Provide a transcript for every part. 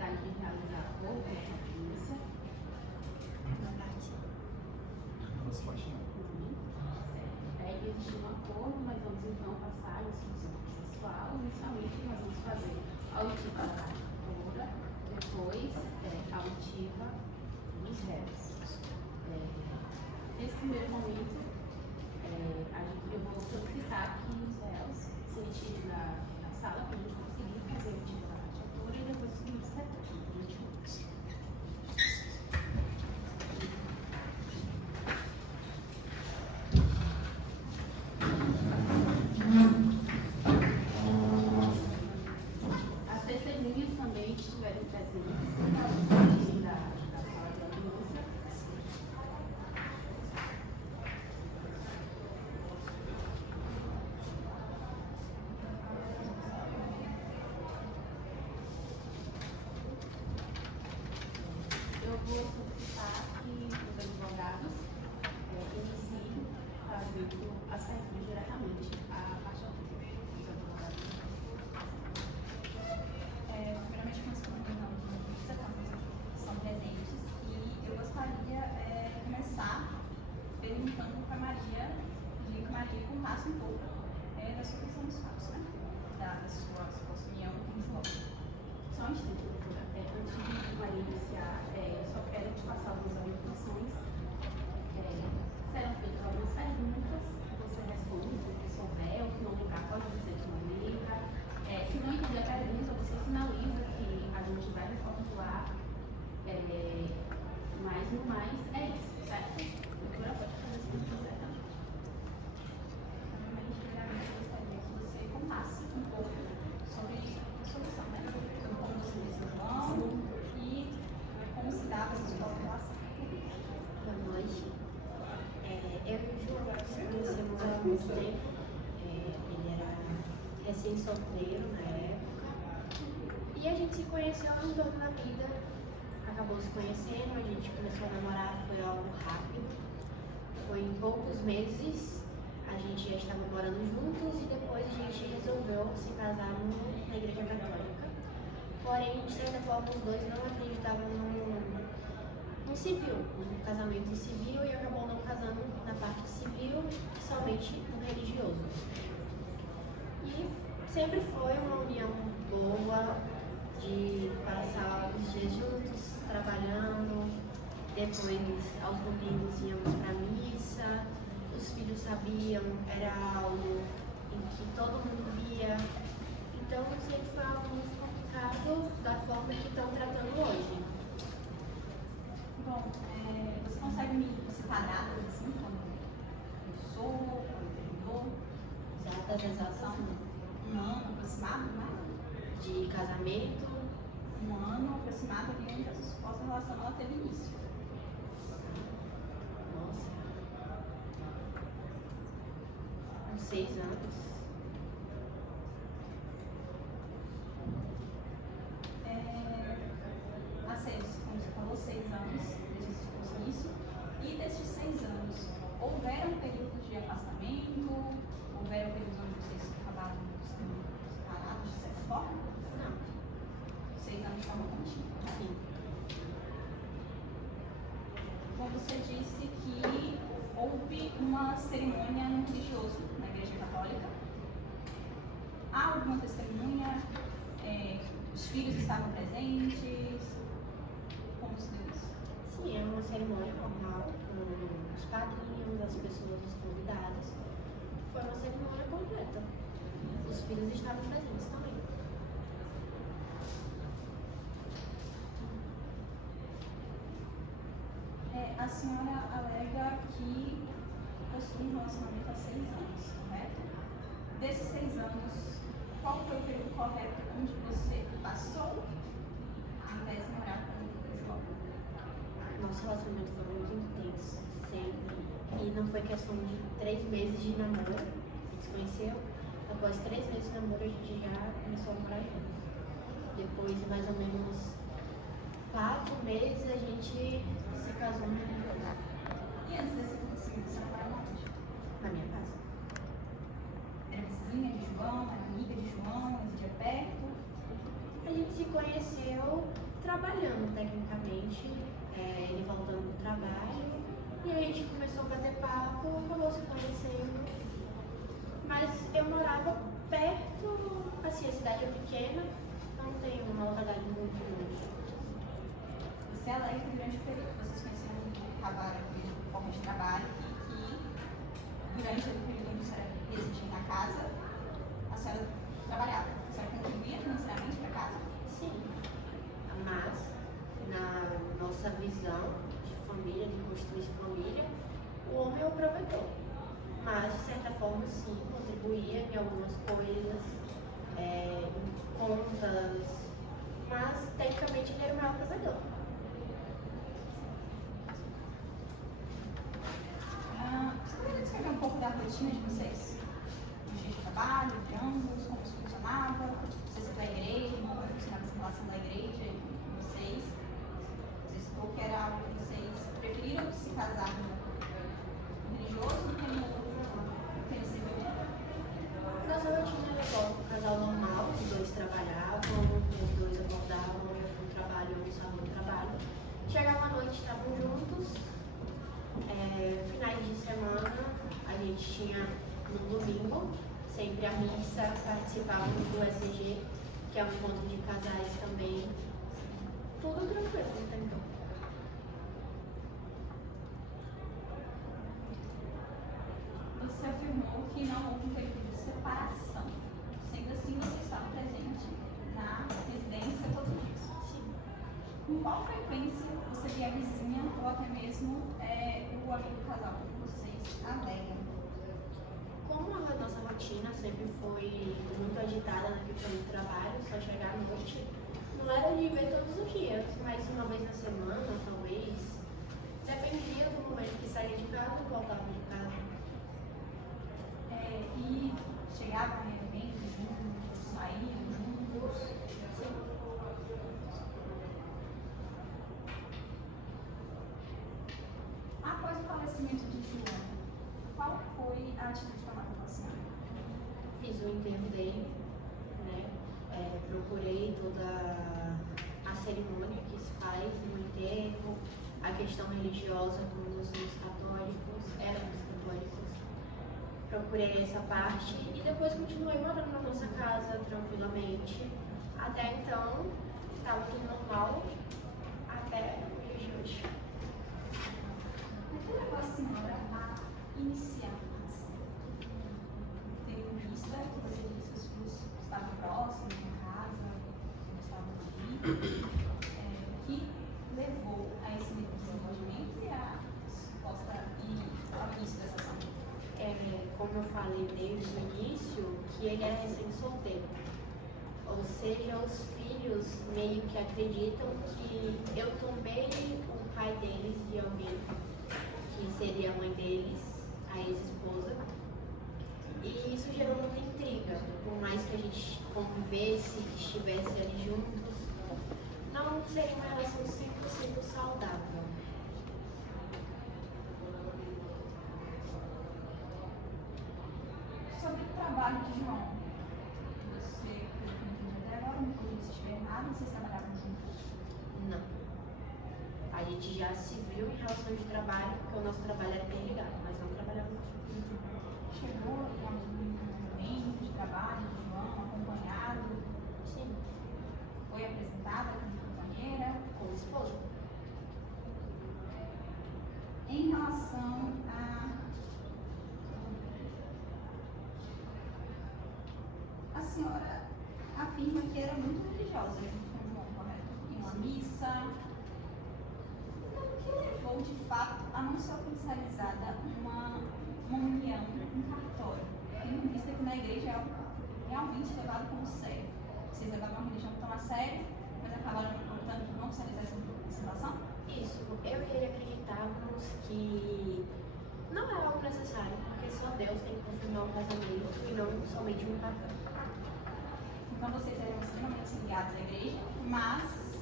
possibilidade de realizar acordo com a polícia? Na parte. Nossa, parte não. Certo. Aí existe um acordo, nós vamos então passar a instrução processual. Inicialmente nós vamos fazer a oitiva da parte toda, depois a oitiva dos réus. Nesse primeiro momento, eu vou solicitar que os réus se retirem da sala para a gente conseguir fazer a oitiva da parte toda e depois seguir os setores. As testemunhas também estiverem presentes da sala de audiência. Eu vou solicitar que os advogados iniciem fazendo as perguntas diretamente à parte autora. Os advogados. Primeiramente, nós comentamos quantos são presentes e eu gostaria de começar perguntando para a Maria, pedindo que a Maria contasse um pouco da sua visão dos fatos, né? Da sua opinião com o João. Só um instante, doutora. Antes de Maria iniciar, só quero te passar algumas orientações. Serão feitas algumas perguntas, você responde o que souber, o que não lembrar, pode dizer que não lembra. Se não entender a pergunta, você sinaliza que a gente vai reformular, mas no mais é isso, certo? A doutora pode fazer as perguntas diretamente. Primeiramente, eu gostaria que você contasse um pouco sobre a sua visão, né? Sobre como você vê seu João e como se dava essa sua relação. Boa noite. Eu e o João nos conhecemos há muito tempo. Ele era recém-solteiro na época. E a gente se conheceu em torno da vida. Acabou se conhecendo, a gente começou a namorar, foi algo rápido. Foi em poucos meses, a gente já estava morando juntos e depois a gente resolveu se casar na igreja católica. Porém, de certa forma, os dois não acreditavam no civil, no casamento civil, e acabou não casando na parte civil, somente no religioso. E sempre foi uma união boa de passar os dias juntos, trabalhando, depois aos domingos íamos para a missa, os filhos sabiam, era algo em que todo mundo via, então sempre foi algo muito complicado da forma que estão tratando hoje. Bom, você consegue me citar datas assim, quando começou, quando terminou? Datas exatas Um ano aproximado, né? de casamento, Um ano aproximado ali onde a sua relação ela teve início. nossa, uns 6 anos. Como você falou, 6 anos desde esse início. E desses 6 anos, houveram períodos de afastamento? Houveram períodos onde vocês acabaram sendo separados de certa forma? Não, 6 anos de forma contínua. sim. Bom, você disse que houve uma cerimônia no religioso na Igreja Católica. Há alguma testemunha? Os filhos estavam presentes? Como se deu isso? Sim, é uma cerimônia normal, com os padrinhos, as pessoas, os convidados. Foi uma cerimônia completa. Os filhos estavam presentes também. A senhora alega que possui um relacionamento há 6 anos, correto? Desses 6 anos, qual foi o período correto onde você passou ao invés de morar com o João? Nosso relacionamento foi muito intenso, sempre. E não foi questão de 3 meses de namoro. A gente se conheceu. Após 3 meses de namoro, a gente já começou a morar juntos. Depois de mais ou menos 4 meses, a gente se casou no religioso. E antes desse acontecimento, você morava onde? Na minha casa. Era vizinha de João, era amiga de João, residia perto? A gente se conheceu trabalhando tecnicamente, ele voltando do trabalho, e a gente começou a bater papo, acabou se conhecendo. Mas eu morava perto, assim, a cidade é pequena, não tem uma localidade muito longe. Você alega que durante o período que vocês conheceram o trabalho, a forma de trabalho, e que durante o período onde a senhora residia na casa, a senhora trabalhava, a senhora contribuía financeiramente para a casa? Sim, mas na nossa visão de família, de construir família, o homem é o provedor. Mas, de certa forma, sim, contribuía em algumas coisas, em contas, mas, tecnicamente, ele era o maior provedor. Você poderia descrever um pouco da rotina de vocês? No dia de trabalho, de ambos, como isso funcionava? Você citou a igreja, como funcionava essa relação da igreja e vocês? Você citou que era algo que vocês preferiram se casar no religioso do que no civil? Nossa rotina era igual, um casal normal, os dois trabalhavam, os dois acordavam no trabalho, almoçavam no trabalho. Chegava à noite, estavam juntos. Finais de semana, a gente tinha no domingo, sempre a missa, participávamos do ECG, que é um encontro de casais também. Tudo tranquilo, então. Você afirmou que não houve um período de separação. Sendo assim, você estava presente na residência todos os dias. Sim. Com qual frequência você via a vizinha ou até mesmo o amigo casal que vocês alegam? Como a nossa rotina sempre foi muito agitada na questão do trabalho, só chegar à noite, não era de ver todos os dias, mas uma vez na semana, talvez. Dependia do momento que saía de casa ou voltava de casa. E chegavam em eventos juntos, saíam juntos? Sim. Após o falecimento de João, qual foi a atitude tomada pela senhora? Fiz o enterro dele, né? Procurei toda a cerimônia que se faz no enterro, a questão religiosa, como nós somos católicos, éramos católicos. Procurei essa parte e depois continuei morando na nossa casa tranquilamente. Até então, estava tudo normal, até o dia de hoje. O que levou a senhora a iniciar a relação? Tendo em vista que você disse que os filhos estavam próximos de casa, não estavam aqui, que levou a esse desenvolvimento e ao início dessa ação? Como eu falei desde o início, que ele é recém-solteiro. Ou seja, os filhos meio que acreditam que eu tomei o pai deles de alguém, que seria a mãe deles, a ex-esposa. E isso gerou muita intriga. Por mais que a gente convivesse, estivesse ali juntos, não seria uma relação 100% saudável. Sobre o trabalho de João, você, pelo que eu entendi até agora, me corrija se estiver errado, vocês trabalhavam juntos? Não. A gente já se viu em relação de trabalho, porque o nosso trabalho era interligado, mas não trabalhávamos juntos. Chegou em algum momento de trabalho de João acompanhado? Sim, Foi apresentada como companheira? como esposa. Em relação a senhora afirma que era muito religiosa junto com João, correto? Em uma missa. Então, o que levou de fato a não ser oficializada uma união em cartório? Tendo em vista que na igreja é algo realmente levado como sério. Vocês levavam a religião tão a sério, mas acabaram optando por não oficializar essa situação? Isso, eu e ele acreditávamos que não era algo necessário, porque só Deus tem que confirmar um casamento e não somente um papel. Então vocês eram extremamente ligados à igreja, mas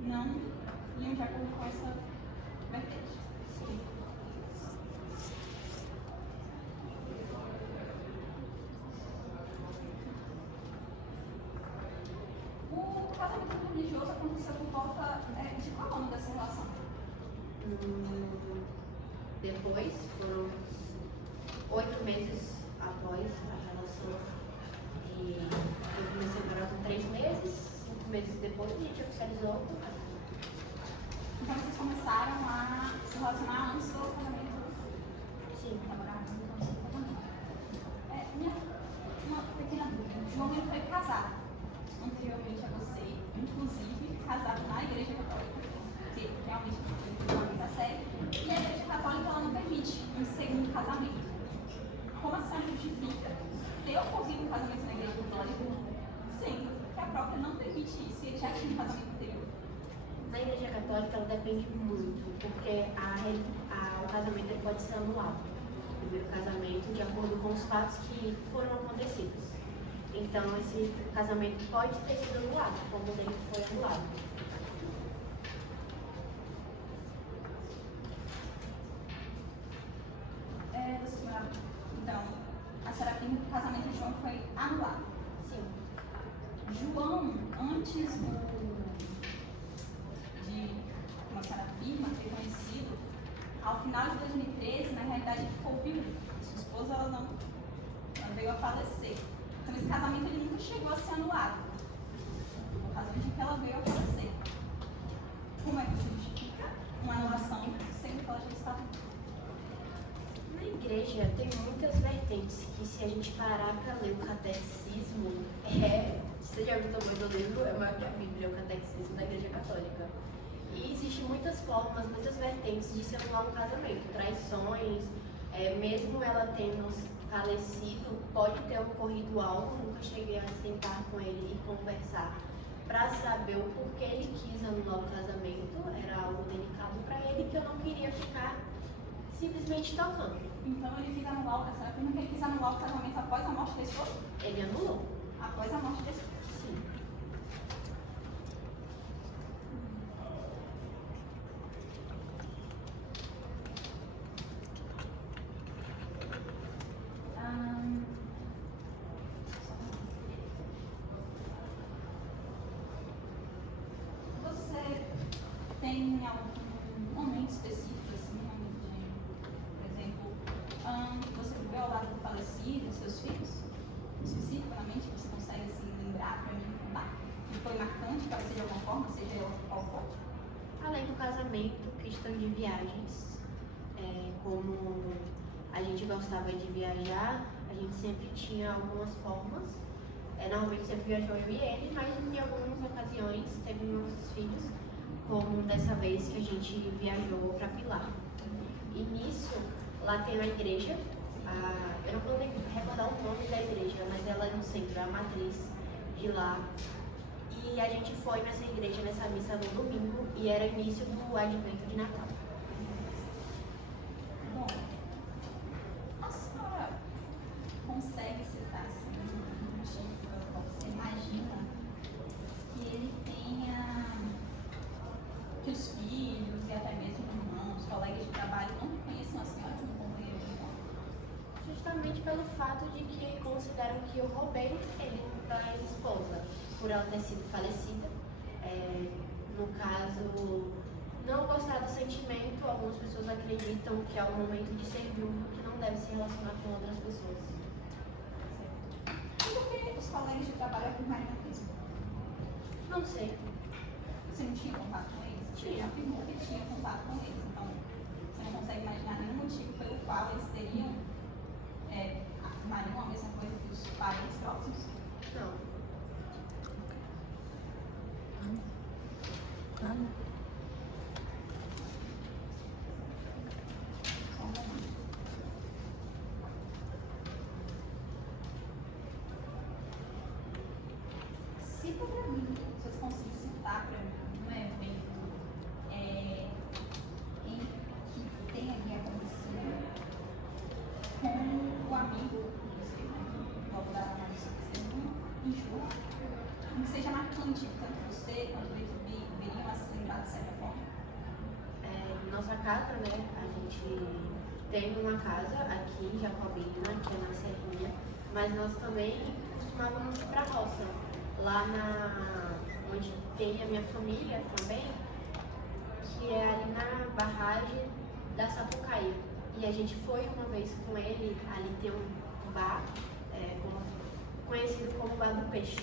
não iam de acordo com essa vertente. Sim. O casamento religioso Depois, foram 8 meses após a relação. E eu comecei a namorar com 3 meses, 5 meses depois a gente oficializou o casamento. Então vocês começaram a se relacionar antes do casamento? Sim. Namorar antes do casamento. Uma pequena dúvida. O João ele foi casado anteriormente a você, inclusive casado na Igreja Católica, que realmente é uma vida séria, e a Igreja Católica ela não permite um segundo casamento. Como a senhora justifica ter ocorrido um casamento na Igreja Católica, sendo que a própria não permite isso, e ele já tinha um casamento anterior? Na Igreja Católica ela depende muito, porque o casamento ele pode ser anulado. O primeiro casamento de acordo com os fatos que foram acontecidos. Então esse casamento pode ter sido anulado, como o dele foi anulado. Então, a senhora afirma que o casamento de João foi anulado. Sim. João, antes de, como a senhora afirma, ter conhecido, ao final de 2013, na realidade, ele ficou viúvo. Sua esposa, ela veio a falecer. Então, esse casamento ele nunca chegou a ser anulado. No caso de que ela veio a falecer. Como é que você justifica uma anulação sendo que ela já estava? Na igreja tem muitas vertentes que, se a gente parar para ler o catecismo, você já viu o tamanho do livro? É maior que a Bíblia, o catecismo da Igreja Católica. E existem muitas formas, muitas vertentes de se anular um casamento. Traições, mesmo ela tendo falecido, pode ter ocorrido algo, nunca cheguei a sentar com ele e conversar para saber o porquê ele quis anular o casamento. Era algo delicado para ele que eu não queria ficar simplesmente tocando. Então ele quis anular, a senhora afirma que ele quis anular o casamento após a morte da esposa? Ele anulou. Após a morte da esposa? Sim. Você tem algum momento específico, assim, por exemplo, você viveu ao lado do falecido, seus filhos? Especificamente, você consegue assim, lembrar para mim, contar? Que foi marcante para você de alguma forma, seja qual for? Além do casamento, questão de viagens, como a gente gostava de viajar, a gente sempre tinha algumas formas. Normalmente sempre viajou eu e ele, mas em algumas ocasiões teve meus filhos, como dessa vez que a gente viajou para Pilar. E nisso, lá tem uma igreja, eu não vou nem recordar o nome da igreja, mas ela é no centro, é a matriz de lá. E a gente foi nessa igreja, nessa missa no domingo, e era início do advento de Natal. Bom, a senhora consegue citar assim, um motivo qual você imagina que ele tenha, que os filhos e até mesmo irmãos, colegas de trabalho não conheçam a senhora como companheira de irmão? Justamente pelo fato de que consideram que eu roubei ele da ex-esposa, por ela ter sido falecida. No caso, não gostar do sentimento, algumas pessoas acreditam que é o momento de ser viúvo, que não deve se relacionar com outras pessoas. E por que os colegas de trabalho afirmariam isso? Não sei. Você não tinha contato com eles? Tinha. Ele afirmou que tinha contato com eles, então você não consegue imaginar nenhum motivo pelo qual eles teriam, afirmariam a mesma coisa que os parentes próximos? Não. Só um momento. Cita pra mim, se vocês conseguirem citar pra mim, um evento em que tenha acontecido com o amigo, vou dar uma notícia em julho, que seja marcante, tanto você quanto eles viriam a se lembrar de certa forma. Nossa casa, né? A gente tem uma casa aqui em Jacobina, que é na Serrinha, mas nós também costumávamos ir pra roça. Lá onde tem a minha família também, que é ali na barragem da Sapucaí. E a gente foi uma vez com ele, ali tem um bar, conhecido como Bar do Peixe.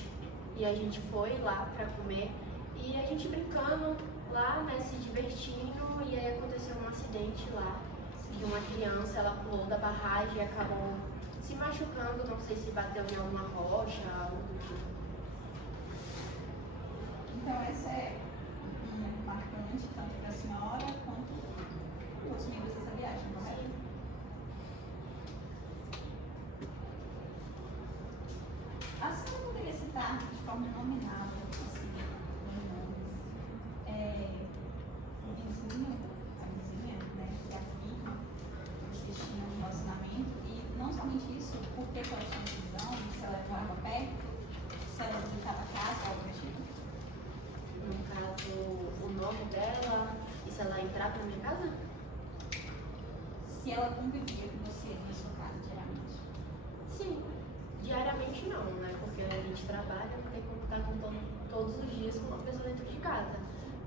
E a gente foi lá pra comer e a gente brincando lá, né, se divertindo, e aí aconteceu um acidente lá. E uma criança, ela pulou da barragem e acabou se machucando, não sei se bateu em alguma rocha, algo do tipo. Então, essa é marcante tanto para a senhora quanto para os membros dessa viagem, correto? A senhora poderia citar de forma nominal, assim, o vizinho, a vizinha, né, que afirma que vocês tinham um relacionamento, e não somente isso, por que ela tinha visão, se ela morava perto, se ela visitava a casa, algo do tipo. No caso, o nome dela e se ela entrar pra minha casa? Se ela convivia com você na sua casa diariamente. Sim, diariamente não, né? Porque a gente trabalha, não tem como estar contando todos os dias com uma pessoa dentro de casa.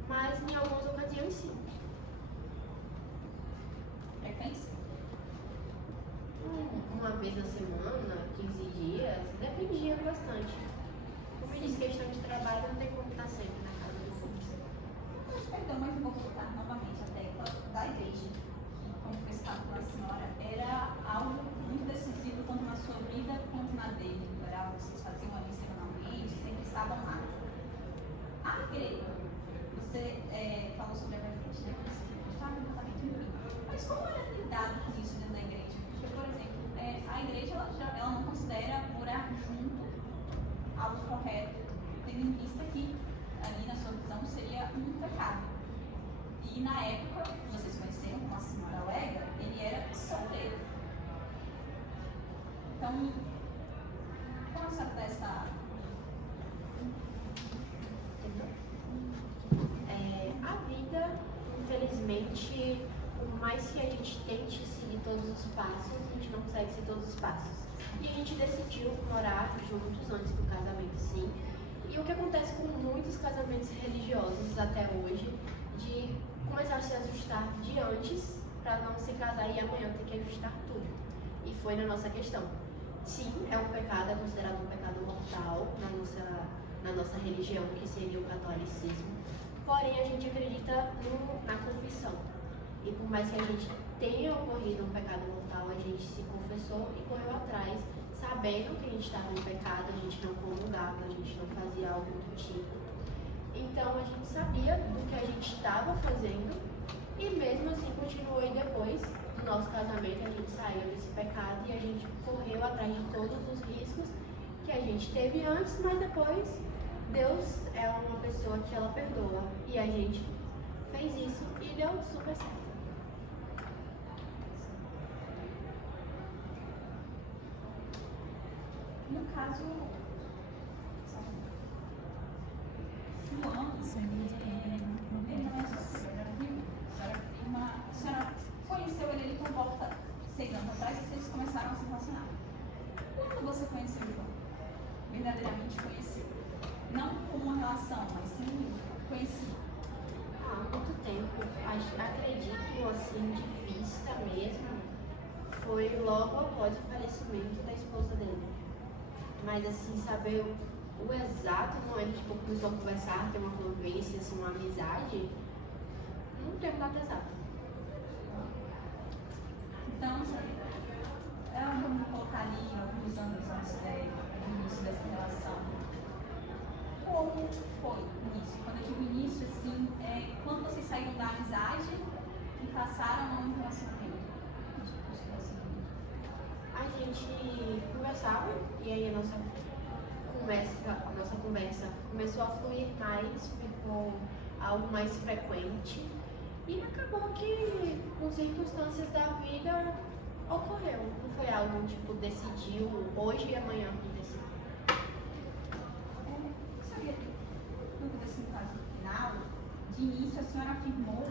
Mas em algumas ocasiões sim. Frequência? Uma vez na semana, 15 dias, dependia bastante. Como eu disse, questão de trabalho não tem como estar sempre na casa do outro. Mas perdão, mas eu vou voltar novamente à tecla da igreja, que, como foi citado pela senhora, era algo muito decisivo tanto na sua vida quanto na dele. Era algo que vocês faziam ali semanalmente, sempre estavam lá. A igreja, você falou sobre a vertente, né? Que vocês gostavam exatamente, enfim. Mas como era lidado com isso dentro da igreja? Porque, por exemplo, a igreja ela não considera morar junto algo correto, tendo em vista que ali na sua visão seria um pecado. E na época, vocês conheceram, como a senhora alega, ele era solteiro. Então, como a senhora dá essa... A vida, infelizmente, por mais que a gente tente seguir todos os passos, a gente não consegue seguir todos os passos. E a gente decidiu morar juntos antes do casamento, sim. E o que acontece com muitos casamentos religiosos até hoje, de começar a se ajustar de antes para não se casar e amanhã ter que ajustar tudo. E foi na nossa questão. Sim, é um pecado, é considerado um pecado mortal na nossa religião, que seria o catolicismo. Porém, a gente acredita na confissão. E por mais que a gente tenha ocorrido um pecado mortal, a gente se confessou e correu atrás, sabendo que a gente estava em pecado, a gente não comungava, a gente não fazia algo do tipo. Então, a gente sabia do que a gente estava fazendo e mesmo assim continuou. E depois do nosso casamento, a gente saiu desse pecado e a gente correu atrás de todos os riscos que a gente teve antes, mas depois Deus é uma pessoa que ela perdoa. E a gente fez isso e deu super certo. No caso, João, ele não é sócio, a senhora conheceu ele por volta de 6 anos atrás e vocês começaram a se relacionar. Quando você conheceu o João? Verdadeiramente conheceu? Não como uma relação, mas sim conhecido. Há muito tempo, acredito assim, de vista mesmo, foi logo após o falecimento da esposa dele. Mas assim, saber o exato momento, tipo, começou a conversar, ter uma convivência, assim, uma amizade, não tem data exata. Então, vamos colocar ali alguns anos antes do início dessa relação. Como foi o início? Quando eu digo início, assim, quando vocês saíram da amizade e passaram a um relacionamento? A gente conversava e aí a nossa conversa começou a fluir mais, ficou algo mais frequente e acabou que com circunstâncias da vida ocorreu. Não foi algo tipo decidiu hoje e amanhã aconteceu. Sabia que, assim, no caso final, de início a senhora afirmou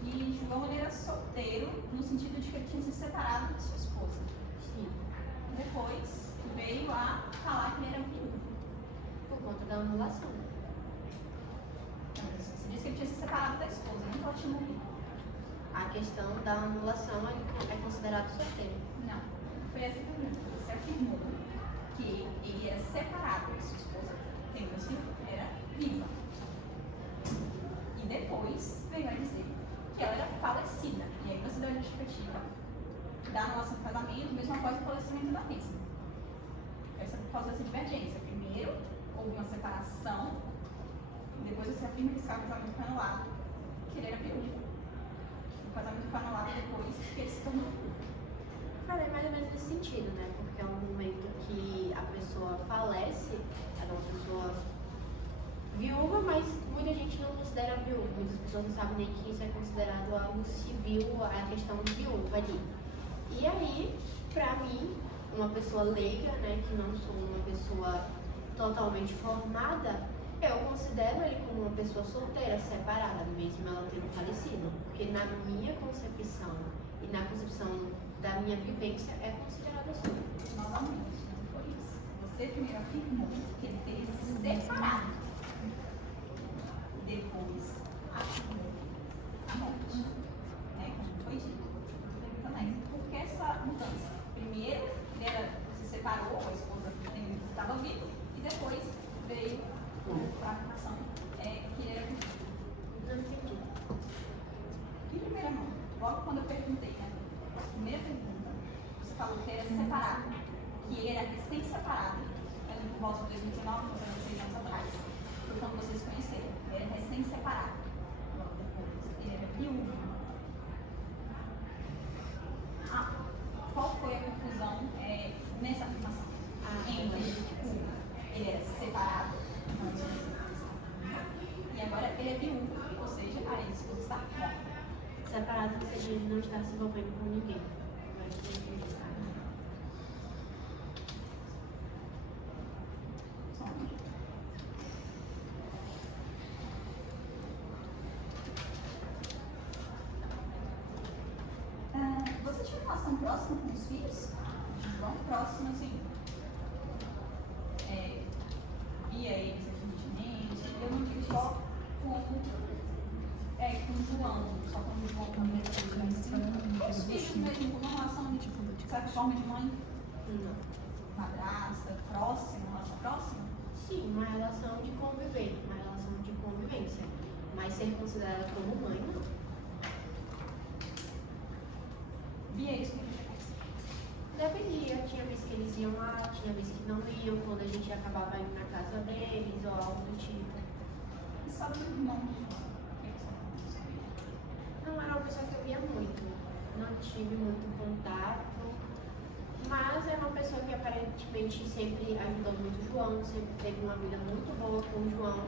que João ele era solteiro no sentido de que ele tinha se separado de sua esposa. Sim, Depois veio a falar que ele era viúvo. por conta da anulação. Então, você disse que ele tinha se separado da continua vivo. A questão da anulação é considerado solteiro. Não. Foi essa pergunta. Você afirmou que ele era separado da sua esposa, entendeu-se? Era viva. E depois veio a dizer que ela era falecida. E aí você deu a justificativa da anulação do casamento, mesmo após o falecimento da mesma. Essa causa dessa divergência. Primeiro, houve uma separação, e depois você afirma que esse casamento foi anulado, que ele era viúvo. O casamento foi anulado depois que ele se tornou viúvo. Falei mais ou menos nesse sentido, né? Porque é um momento que a pessoa falece, ela é uma pessoa viúva, mas muita gente não considera viúva. Muitas pessoas não sabem nem que isso é considerado algo civil, a questão de viúva ali. E aí, pra mim, uma pessoa leiga, né, que não sou uma pessoa totalmente formada, eu considero ele como uma pessoa solteira, separada, mesmo ela tendo falecido. Porque na minha concepção e na concepção da minha vivência é considerado assim. Novamente, não foi isso. Você primeiro afirmou que ele teria se separado. Depois afirmou a morte. Né? Como foi dito. Também. Por que essa mudança? Primeiro, ele se separou, a esposa estava viva, e depois veio a afirmação que ele era vivo. Não entendi. Em primeira mão, logo quando eu perguntei, né? Primeira pergunta, você falou que era separado, que ele era recém-separado, ali por volta de 2019, fazendo 6 anos atrás. Foi quando vocês se conheceram. Ele era recém-separado. Logo depois, ele era viúvo. Qual foi a confusão nessa afirmação? Entre ele era separado, e agora ele é viúvo, ou seja, a ex-esposa está morta. Separado ou seja, ele não está se envolvendo com ninguém. Mas Só um minuto. Você tinha uma relação próxima com os filhos? Bom, próxima, assim. Via eles recentemente. Eu não digo só com o João, só com o João também. Os filhos mesmo, com uma relação de certa forma de mãe, não. madrasta, próxima, uma relação próxima. Sim, uma relação de conviver, uma relação de convivência. Mas ser considerada como mãe, não. Via eles com frequência. Dependia, tinha vezes que eles iam lá, tinha vezes que não iam, quando a gente acabava indo na casa deles ou algo do tipo. E sabe do irmão do João? O que você sabia? Não era uma pessoa que eu via muito, não tive muito contato, mas era uma pessoa que aparentemente sempre ajudou muito o João, sempre teve uma vida muito boa com o João,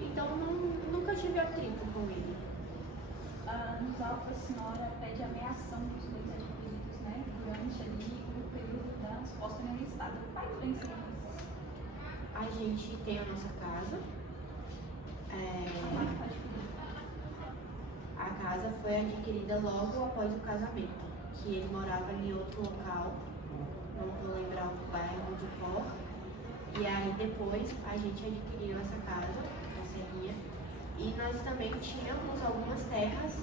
então nunca tive atrito com ele. Nos autos, a senhora pede a ameação dos dois adquiridos, né? Durante ali o período da suposta união estável. Quais vêm sendo esses? A gente tem a nossa casa. Como é que pode pedir? A casa foi adquirida logo após o casamento, que ele morava em outro local, não vou lembrar o bairro de cor. E aí depois a gente adquiriu essa casa, a serrinha, e nós também tínhamos algumas terras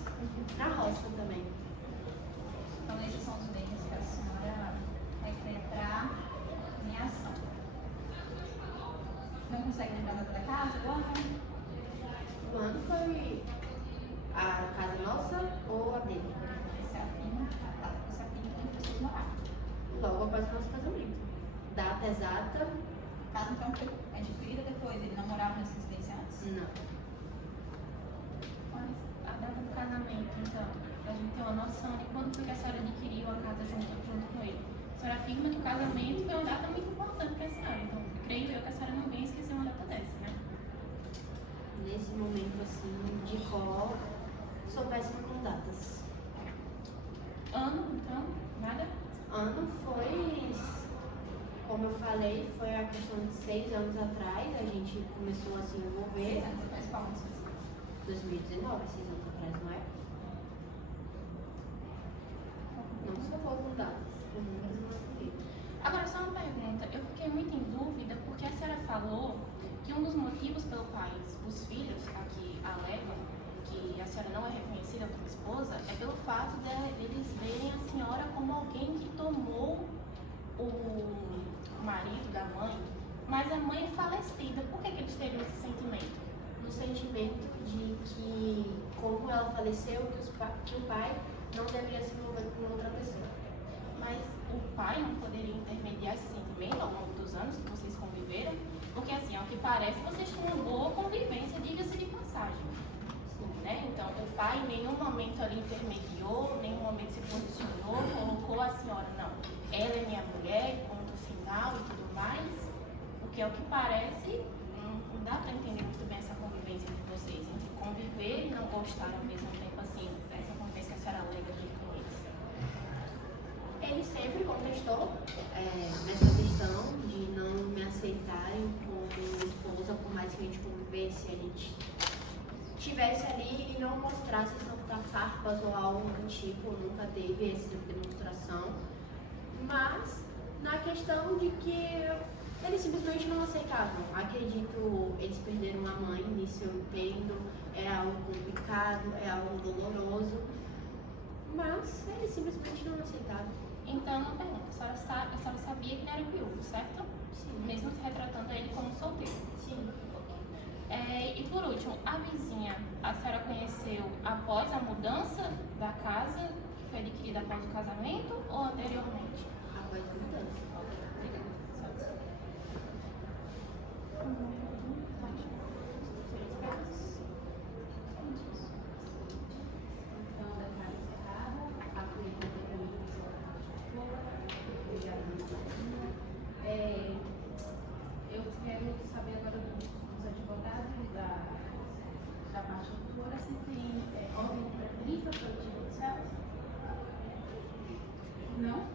na roça também. Então, esses são os bens que a senhora requer para ameação. Não consegue lembrar nada da casa, o ano? O ano foi a casa nossa ou a dele? Você afirma, a casa que você afirma que vocês moraram. Logo após o nosso casamento. Data exata, A casa, então, foi adquirida depois, ele não morava nessa residência antes? não. Mas a data do casamento, então, pra gente ter uma noção de quando foi que a senhora adquiriu a casa junto com ele. A senhora afirma que o casamento foi uma data muito importante para a senhora, então creio eu que a senhora não vem esquecer uma data dessa, né? Nesse momento, assim, de cor, sou péssima com datas. Ano, então, nada? Ano foi, como eu falei, foi a questão de 6 anos atrás, a gente começou a se envolver. 6 anos atrás, qual ano? 2019, 6 anos atrás, não é? Não sou boa com datas, com números não é comigo. Agora, só uma pergunta. Eu fiquei muito em dúvida porque a senhora falou que um dos motivos pelo quais os filhos aqui alegam que a senhora não é a tua esposa é pelo fato deles verem a senhora como alguém que tomou o marido da mãe, mas a mãe é falecida. Por que eles teriam esse sentimento? No sentimento de que, como ela faleceu, que o pai não deveria se envolver com outra pessoa. Mas o pai não poderia intermediar esse sentimento ao longo dos anos que vocês conviveram? Porque, assim, ao que parece, vocês tinham uma boa convivência, diga-se de passagem. Né? Então, o pai em nenhum momento ali intermediou, em nenhum momento se posicionou, colocou a senhora, não, ela é minha mulher, ponto final e tudo mais, porque ao que parece, não dá para entender muito bem essa convivência de vocês, entre conviver e não gostar ao mesmo tempo, assim, essa convivência que a senhora alega aqui com eles. Ele sempre contestou nessa questão de não me aceitarem como esposa, por mais que a gente convivesse, a gente estivesse ali e não mostrasse farpas ou algo do tipo, nunca teve essa demonstração, mas na questão de que eles simplesmente não aceitavam. Acredito, eles perderam a mãe, nisso eu entendo, é algo complicado, é algo doloroso, mas eles simplesmente não aceitavam. Então, uma pergunta, a senhora sabia que ele era viúvo, certo? Sim. Mesmo se retratando ele como solteiro? Sim. E por último, a vizinha, a senhora conheceu após a mudança da casa, que foi adquirida após o casamento, ou anteriormente? Após a mudança. Então, da casa encerrada, a polícia eu quero saber agora dos advogados da parte autora se tem ordem de preferência para o time do céu? Não?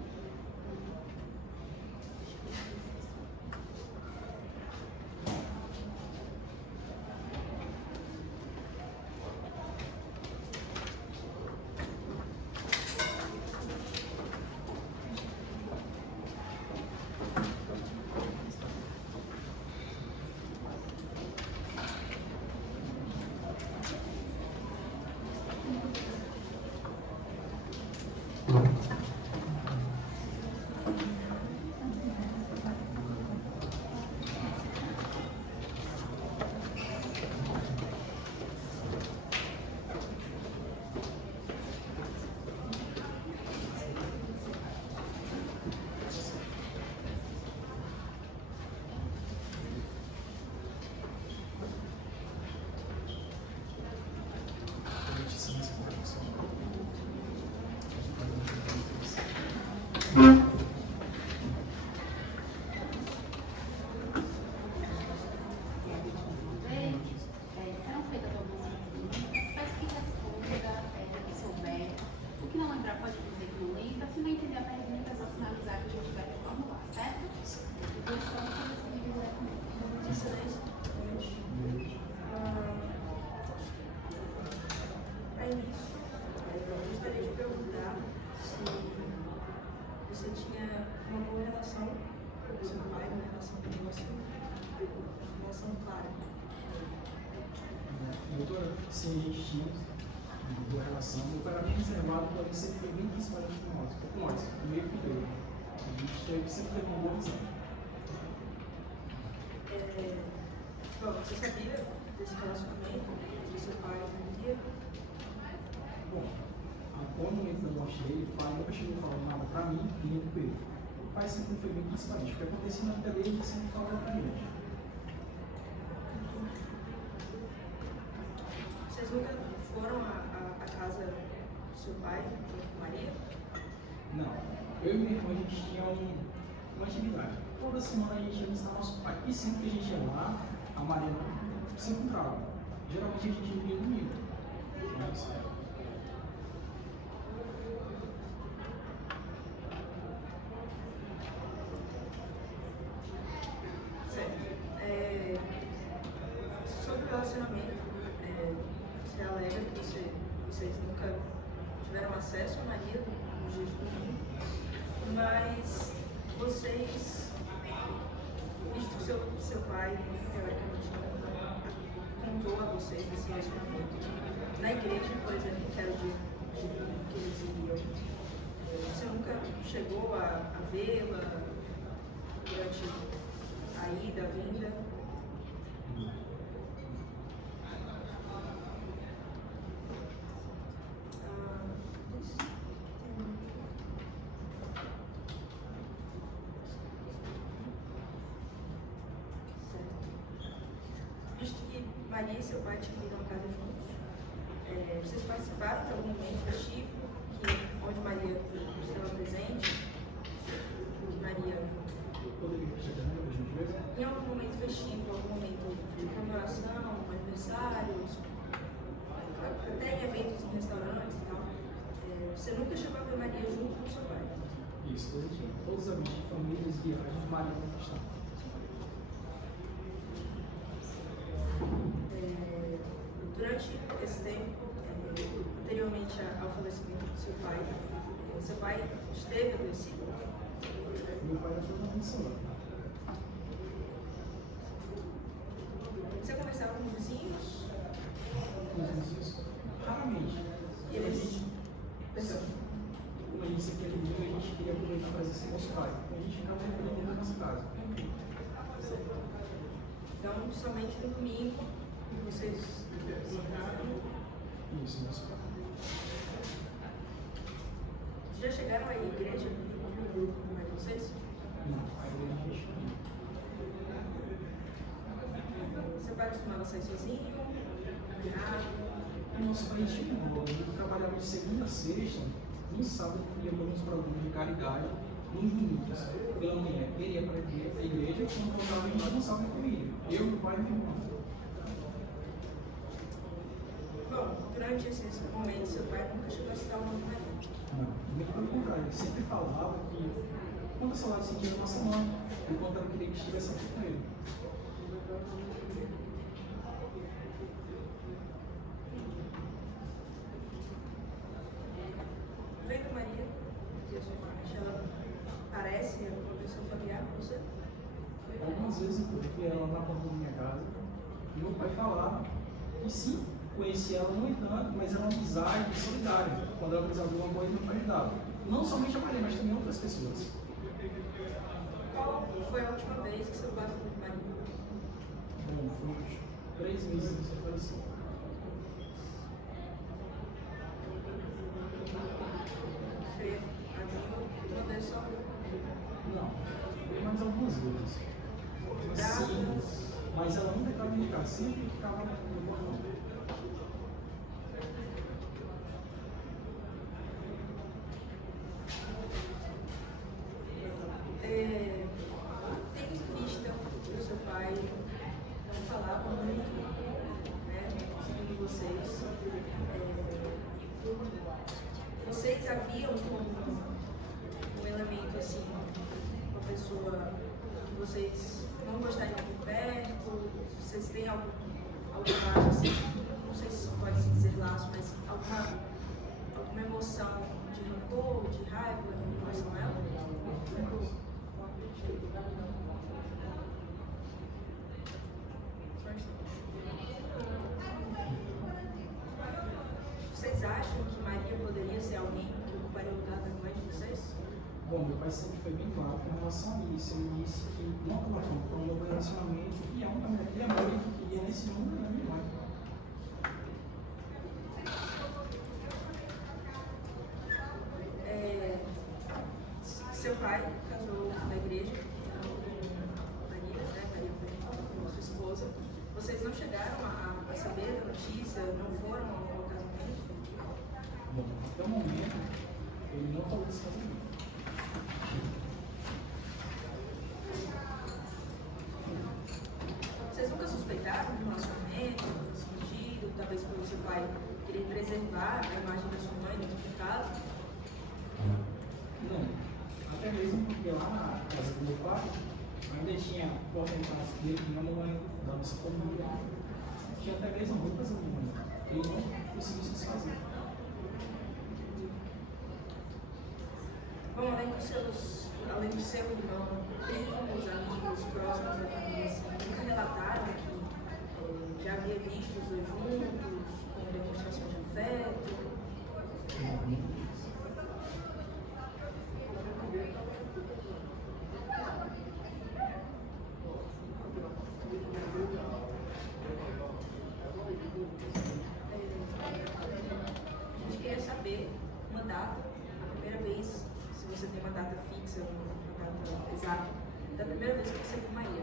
Serão feitas algumas perguntas, peço que responda, que souber. O que não lembrar pode dizer que não lembra. Se não entender a pergunta, é só sinalizar que a gente vai reformular, certo? Depois só para você me dizer comigo. Para início, eu gostaria de perguntar se você tinha uma boa relação com seu pai, uma relação próxima, uma relação clara. Doutora, sim, a gente tinha uma boa relação. Meu pai era bem reservado, porém sempre foi bem transparente com nós, comigo e com ele. A gente sempre teve uma boa visão. Bom, você sabia desse relacionamento entre seu pai e a Maria? Bom, após o momento da morte dele, o pai nunca chegou a falar nada pra mim e nem pro Pedro. O pai sempre foi bem transparente. O que acontecia na vida dele, ele sempre falava pra gente. Vocês nunca foram à casa do seu pai, junto com Maria? Não. Eu e minha irmã, a gente tinha uma atividade. Toda semana a gente ia visitar nosso pai. E sempre que a gente ia lá, a Maria se encontrava. Geralmente a gente ia domingo. Mas, Certo. Sobre o relacionamento, você alega que vocês nunca tiveram acesso a Maria no dia de domingo, mas vocês, visto seu pai, teoricamente, com contou a vocês desse relacionamento. Na igreja, por exemplo, que era o dia que eles iriam, você nunca chegou a vê-la durante a ida, a vinda? Visto que Maria e seu pai dividiram a casa juntos, vocês participaram de algum momento festivo onde Maria estava presente? Que Maria, em algum momento festivo, algum momento de comemoração, aniversários, até em eventos em restaurantes e tal, você nunca chegou a ver Maria junto com seu pai? Isso, positivo. Todos os amigos de famílias, viagens, Maria não está. Durante esse tempo, anteriormente ao falecimento do seu pai esteve adoecido? Meu pai era totalmente celular. Você conversava com os vizinhos? Raramente. E eles... Como a gente sempre queria, a gente queria aproveitar a presença do nosso pai. A gente ficava dentro da nossa casa. Então, somente no domingo, vocês... Isso, nosso pai. Já chegaram à igreja com vocês? Não, a igreja a gente não. Seu pai costumava sair sozinho? O nosso pai estimulou. Ele trabalhava de segunda a sexta. No sábado, ia para uns programas de caridade. Nos domingos, pela manhã, ele ia para a igreja. Quando voltava, a gente almoçava em família. Eu, meu pai e meu irmão. Bom, durante esses momentos, seu pai nunca chegou a citar o nome de Maria? Não, muito pelo contrário. Ele sempre falava que quanta saudade sentia da nossa mãe, enquanto ela queria que estivesse aqui com ele. Vendo Maria, ela parece uma pessoa familiar com você? Algumas vezes eu vi ela na porta da minha casa e meu pai falava que sim, conhecia ela no entanto, mas era uma amizade solidária. Quando ela precisava de alguma coisa, meu pai ajudava. Não somente a Maria, mas também outras pessoas. Qual foi a última vez que seu pai falou de Maria? Bom, foi uns 3 meses que você faleceu. Você aviu uma vez só? Não, foi mais algumas vezes. Sim, mas ela nunca estava em casa, sempre ficava no portão. Tendo em vista que o seu pai não falava muito, né, segundo vocês, vocês haviam como um elemento assim, uma pessoa que vocês não gostariam por perto, vocês têm algum laço assim, não sei se pode se dizer laço, mas alguma emoção de rancor, de raiva em relação a ela? Vocês acham que Maria poderia ser alguém que ocuparia o lugar da mãe de vocês? Bom, meu pai sempre foi bem claro com relação a isso. Ele disse que não estava pronto para um novo relacionamento e é um amor que queria nesse mundo da minha mãe. Seu pai casou na igreja com Maria, né? Maria foi sua esposa. Vocês não chegaram a saber da notícia, não foram ao casamento? Bom, até o momento, ele não falou desse casamento. Vocês nunca suspeitaram de um relacionamento, escondido, talvez pelo seu pai querer preservar a imagem da sua mãe dentro de casa? Não, até mesmo porque lá na casa do meu pai, ainda tinha porta-entradas dele com minha mãe, da nossa família. Tinha até mesmo roupas da minha mãe. Ele não conseguiu se desfazer. Bom, além do seu irmão, primos, amigos, próximos da família, assim, nunca relataram que já havia visto os dois juntos, como demonstração de afeto? A gente queria saber uma data, a primeira vez, se você tem uma data fixa, uma data exata, da primeira vez que você viu Maria.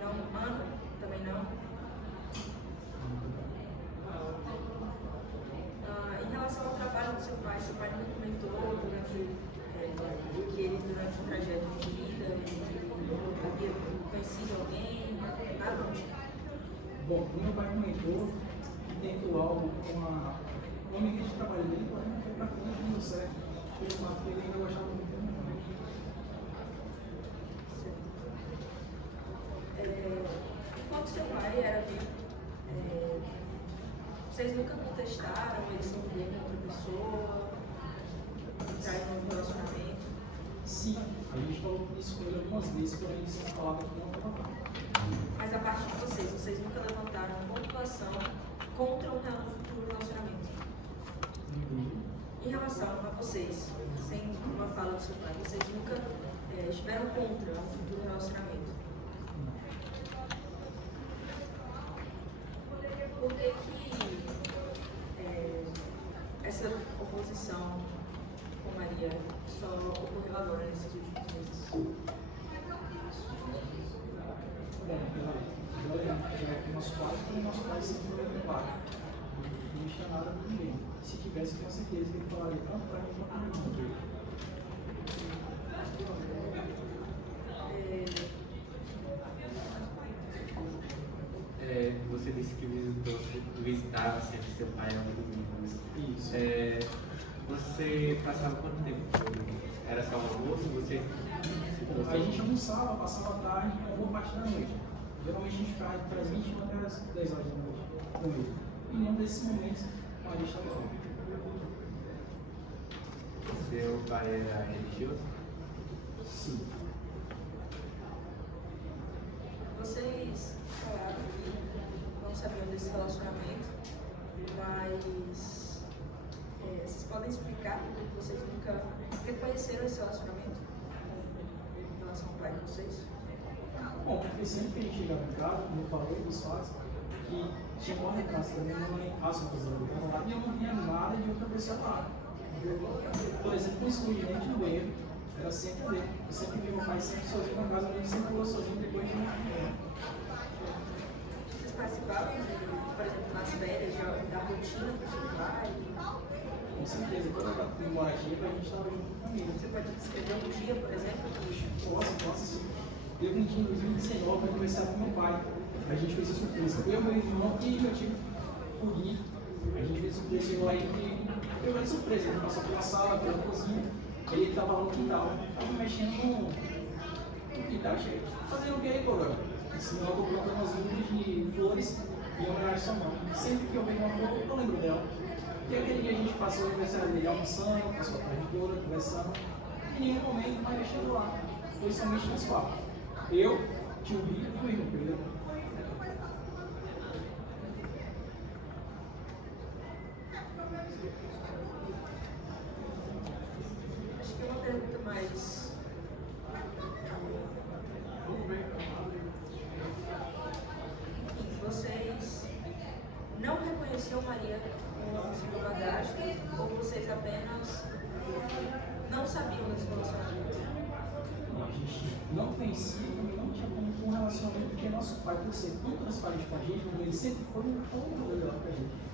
Não, ano? Também não? Em relação ao trabalho do seu pai não comentou que ele, durante o trajeto de vida, ele havia conhecido alguém, nada? Bom, o meu pai comentou que tentou algo com uma amiga de trabalho dele, porém não foi pra frente, não deu certo. Pelo fato que ele ainda gostava muito da minha mãe. Enquanto seu pai era vivo, vocês nunca contestaram ele se envolver com outra pessoa, entrar em um relacionamento? Sim, a gente falou isso com ele algumas vezes, porém ele sempre falava que não estava lá. Mas a parte de vocês nunca levantaram pontuação contra um futuro relacionamento? Em relação a vocês, sem uma fala do seu pai, vocês nunca estiveram contra um futuro relacionamento? Por que essa oposição com Maria só ocorreu agora, nesses últimos meses? Bom, eu lembro que o nosso pai sempre foi muito claro. Não tinha nada com ninguém. Se tivesse, com certeza que ele falaria tanto para mim quanto para o irmão. Você disse que visitava sempre seu pai ao domingo. Isso. Você passava quanto tempo? Era só um almoço? A gente almoçava, passava a tarde e uma boa parte da noite. Geralmente a gente ficava entre as 21 até as 10 horas da noite com ele. E em um desses momentos, a gente estava lá. Seu pai era religioso? Sim. Vocês falaram que não sabiam desse relacionamento, mas vocês podem explicar por que vocês nunca reconheceram esse relacionamento em relação ao pai de vocês? Bom, porque sempre que a gente chegava em casa, como eu falei dos fatos, que tinha uma casa da minha mãe, as roupas dela estavam lá, e eu não via nada de outra pessoa lá. Por exemplo, o escondimento no banheiro era sempre dele. Eu sempre vi meu pai sempre sozinho na casa, ele sempre pulou sozinho depois de um. Vocês participavam, por exemplo, nas férias, da rotina do seu pai? Com certeza, quando eu fui embora aqui, a gente estava junto com a família. Você pode descrever um dia, por exemplo, que Posso sim. Teve um dia em 2019, aniversário do meu pai. A gente fez a surpresa. Eu, meu irmão e meu tio, o Gui. A gente fez a surpresa, chegou aí e pegou de surpresa. Ele passou pela sala, pela cozinha. Aí ele estava lá no quintal. Estava mexendo no quintal, cheio. Fazendo o que aí, programa? Ensinou eu tô plantando umas mudas de flores em homenagem à sua mãe. Sempre que eu vejo uma flor, eu lembro dela. E aquele dia a gente passou o aniversário dele almoçando, passou a tarde toda, conversando. E em nenhum momento mais mexendo lá. Foi somente nesse papo. Eu, tio Gui e o irmão Pedro. acho que é uma pergunta mais. Enfim, vocês não reconheciam Maria como sua madrasta ou vocês apenas não sabiam desse relacionamento? A gente não conhecia, também não tinha como ter um relacionamento, porque nosso pai, por ser tão transparente com a gente, ele sempre foi um melhor pra gente.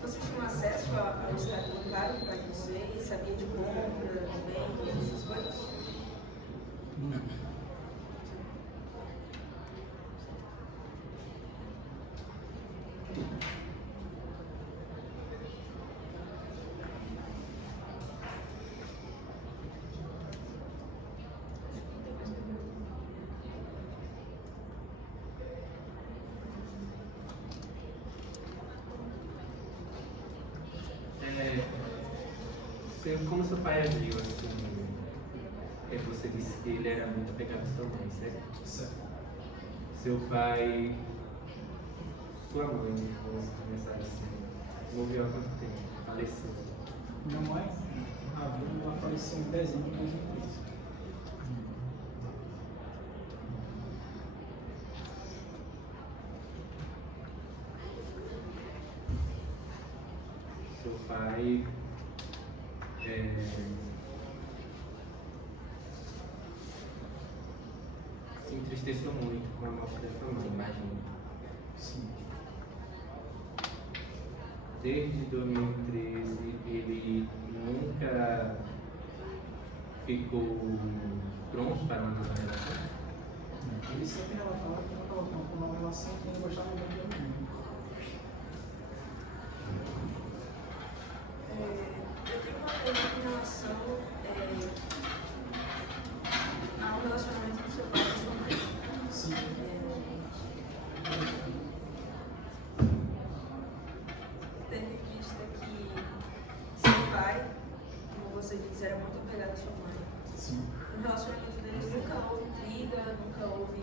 Vocês tinham acesso ao estado bancário para vocês? Sabia de compras, vendas, essas coisas? Não. como seu pai agiu assim? Você disse que ele era muito apegado à sua mãe, certo? Certo. Seu pai, sua mãe, vamos começar assim, morreu há quanto tempo? Faleceu. Minha mãe, a vida, ela faleceu em dezembro de 2013. Seu pai se entristeceu muito com a morte da sua mãe, imagino. Sim. Desde 2013 ele nunca ficou pronto para uma nova relação? Ele sempre relatava que não estava com uma relação que não gostava muito de mim. Eu tenho uma pergunta em relação ao relacionamento do seu pai com a sua mãe. Sim. Tendo em vista que seu pai, como você diz, era muito apegado à sua mãe. Sim. No relacionamento deles nunca houve briga, nunca houve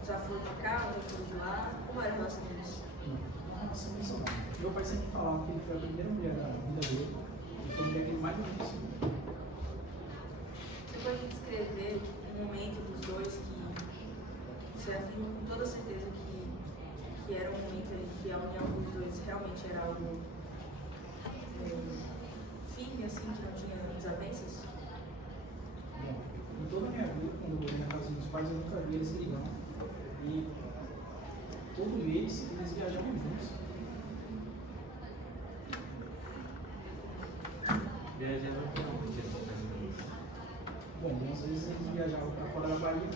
desaforo de cá, desaforo de lá. Como era a relação deles? Uma relação emocional. Meu pai sempre falava que ele foi a primeira mulher da vida dele e foi a mulher que ele mais difícil. Você pode descrever um momento dos dois que você afirma com toda certeza que era um momento em que a união dos dois realmente era algo firme, assim, que não tinha desavenças? Bom, em toda a minha vida, quando eu morei na casa dos meus pais, eu nunca vi eles brigando. E todo mês eles viajavam juntos. Viajando para onde assim, mais ou menos? Bom, algumas vezes eles viajavam para fora da Bahia,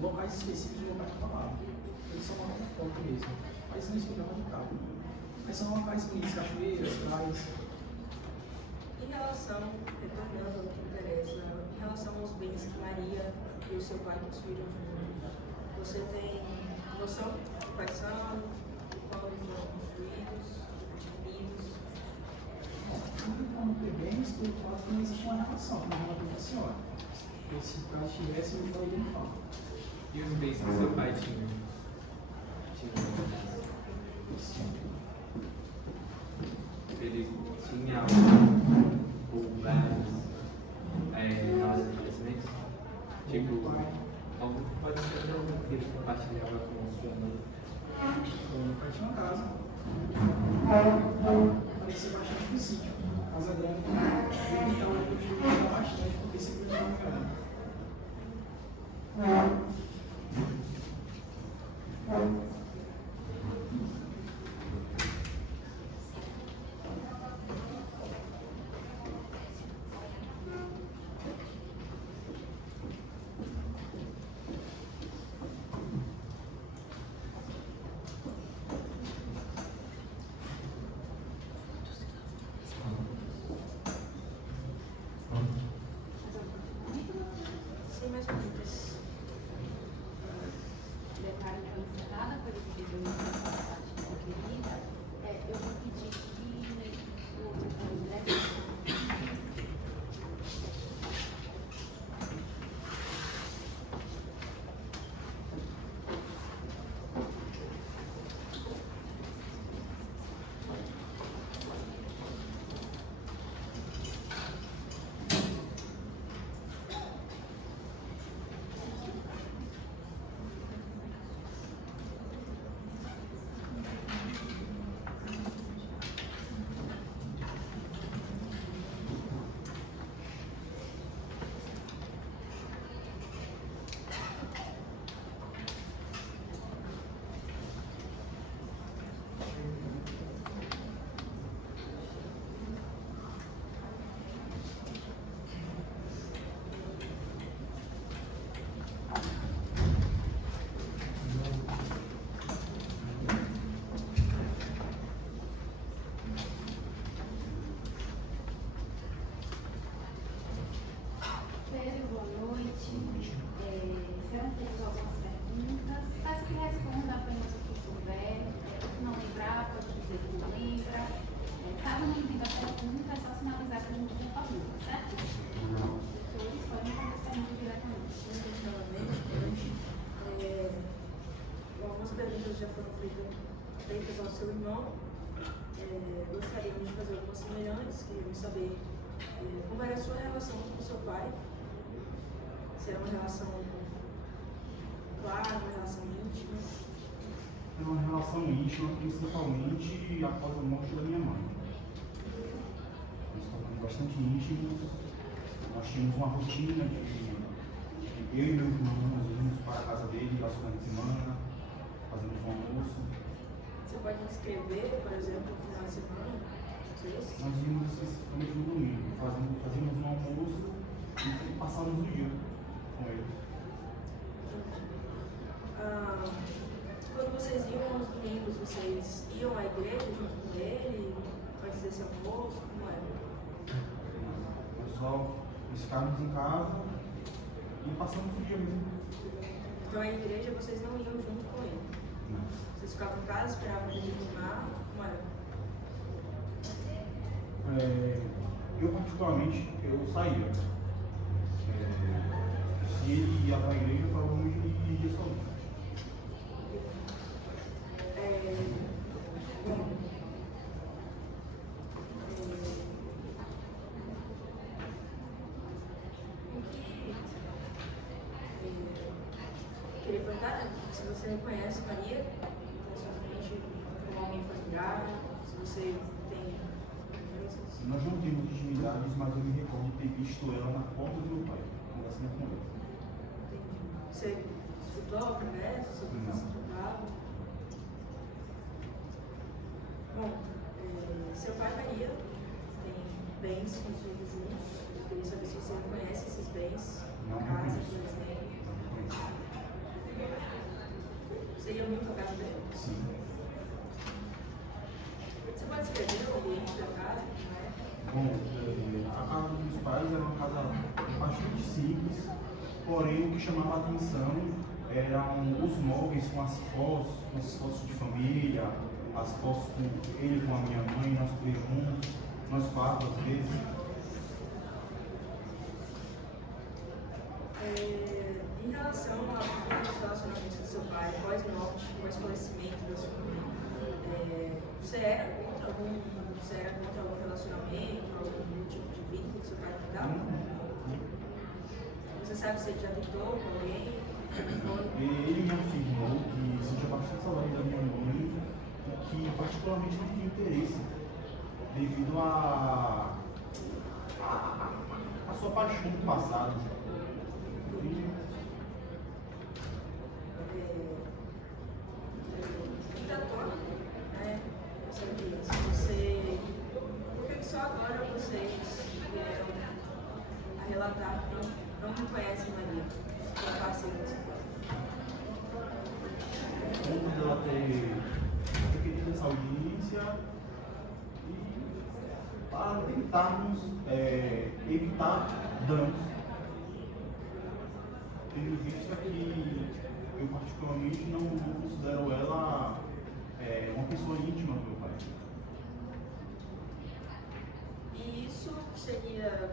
locais específicos do meu pai que falava. Eles são uma foto mesmo, mas não explicavam de carro. Mas são locais bonitos, cachoeiras, praias. Em relação, retornando ao que interessa, em relação aos bens que Maria e o seu pai possuíram juntos, você tem noção de quais são, de quando eles foram construídos, adquiridos? Tudo como ter bens pelo fato que não existe uma relação, como ela disse a senhora. Porque se o caso tivesse, eu falei dele fala. E os bens que seu pai tinha? Ele tinha ou vários novos conhecimentos? Tipo, algum que pode ser algum que ele compartilhava com sua mãe. Meu pai tinha uma casa. Parecia bastante com sítio. Casa grande. E então eu tive que cuidar bastante porque sempre foi uma grande. Sim, mais ou menos. irmão, gostaríamos de fazer algumas semelhantes, queríamos saber como era a sua relação com o seu pai, se era uma relação clara, uma relação íntima. Era uma relação íntima, principalmente após a morte da minha mãe. Nós estávamos bastante íntimos, nós tínhamos uma rotina de eu e meu irmão nós íamos para a casa dele aos finais de semana, fazemos um almoço. Você pode descrever, por exemplo, no final de semana? Nós íamos especificamente no domingo, fazíamos um almoço e passávamos o dia com ele. Quando vocês iam aos domingos, vocês iam à igreja junto com ele, antes desse almoço? Como era? Nós só ficávamos em casa e passamos o dia mesmo. Então a igreja vocês não iam junto com ele? Não. Vocês ficavam em casa, esperavam ele retornar? Como era? Eu particularmente, eu saía. Se ele ia para a igreja, provavelmente ele ia sozinho. Queria perguntar se você reconhece Maria, pessoalmente, como alguém familiar, se você tem lembranças. Nós não temos intimidades, mas eu me recordo de ter visto ela na porta do meu pai, conversando com ele. Entendi. Você escutou a conversa? Você Não. se tratava? Bom, seu pai e Maria têm bens construídos juntos. Eu queria saber se você conhece esses bens, Não, casa não que eles têm. Você ia muito à casa dele? Sim. Você pode escrever o ambiente da casa? Bom, a casa dos meus pais era uma casa bastante simples, porém o que chamava a atenção eram os móveis com as fotos de família, as fotos com ele, com a minha mãe, nós três juntos, nós quatro às vezes. Em relação aos relacionamentos do seu pai, pós-morte, pós-falecimento da sua mãe, você era contra algum relacionamento, algum tipo de vínculo que seu pai cuidava? Você sabe se ele já tentou com alguém? Ele me afirmou que sentia bastante saudade da minha mãe e que particularmente não tinha interesse devido a sua paixão do passado. Por que só agora vocês vieram a relatar que não me conhecem Maria, que é parceira do seu pai? Antes dela ter querido essa audiência e para tentarmos evitar danos. Tendo visto que eu particularmente não considero ela uma pessoa íntima do meu pai. E isso seria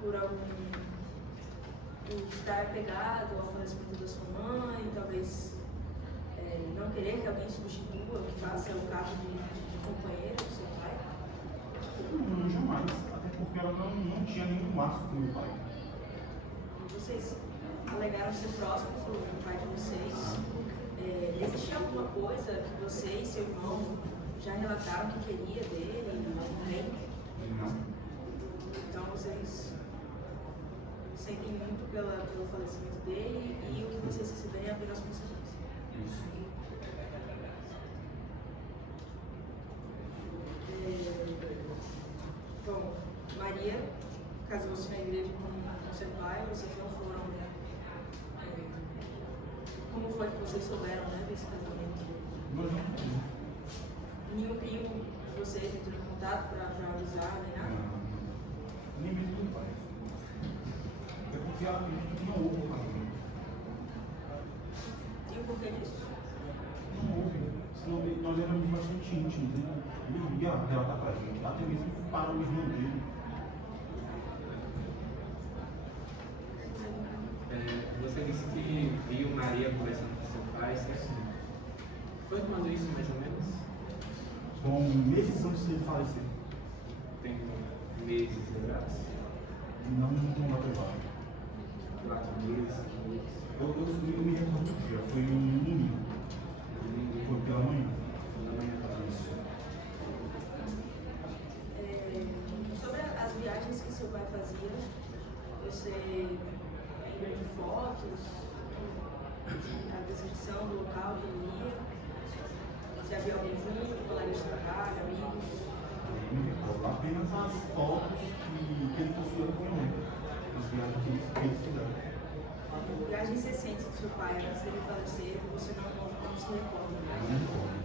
por estar apegado ao falecimento da sua mãe, talvez não querer que alguém substitua, que faça o cargo de companheiro do seu pai? Não, jamais. Até porque ela não tinha nenhum laço com meu pai. Vocês alegaram ser próximos do pai de vocês. Existia alguma coisa que você e seu irmão já relataram que queria dele, algum bem? Não. Então vocês sentem muito pelo falecimento dele e o que vocês receberem é apenas consequência. Isso. Bom, Maria casou-se na igreja com seu pai, vocês não foram. Como foi que vocês souberam, né, desse casamento? Nós não temos. Nenhum primo de vocês entrou em contato para avisar, nem nada? Nem mesmo meu pai. É porque ela acredita que não houve um casamento. E o porquê disso? Não houve. Senão nós éramos bastante íntimos, né? Ele ia relatar pra gente, até mesmo para o irmão dele. Você disse que viu Maria conversando com seu pai, certo? Foi quando isso, mais ou menos? com meses antes dele falecer. Tem meses, exatos? Não tem data exata. 4 meses, 5 meses. Eu me recordo do dia, foi um domingo. Foi pela manhã. Isso. Sobre as viagens que seu pai fazia, você lembra de fotos, a descrição do local que ele ia? Se havia alguém junto, colegas de trabalho, amigos? Eu me recordo apenas as fotos que ele possuía com ele. As viagens que eles fizeram. Viagens recentes do seu pai, antes dele falecer, você não se recorda? Eu me recordo.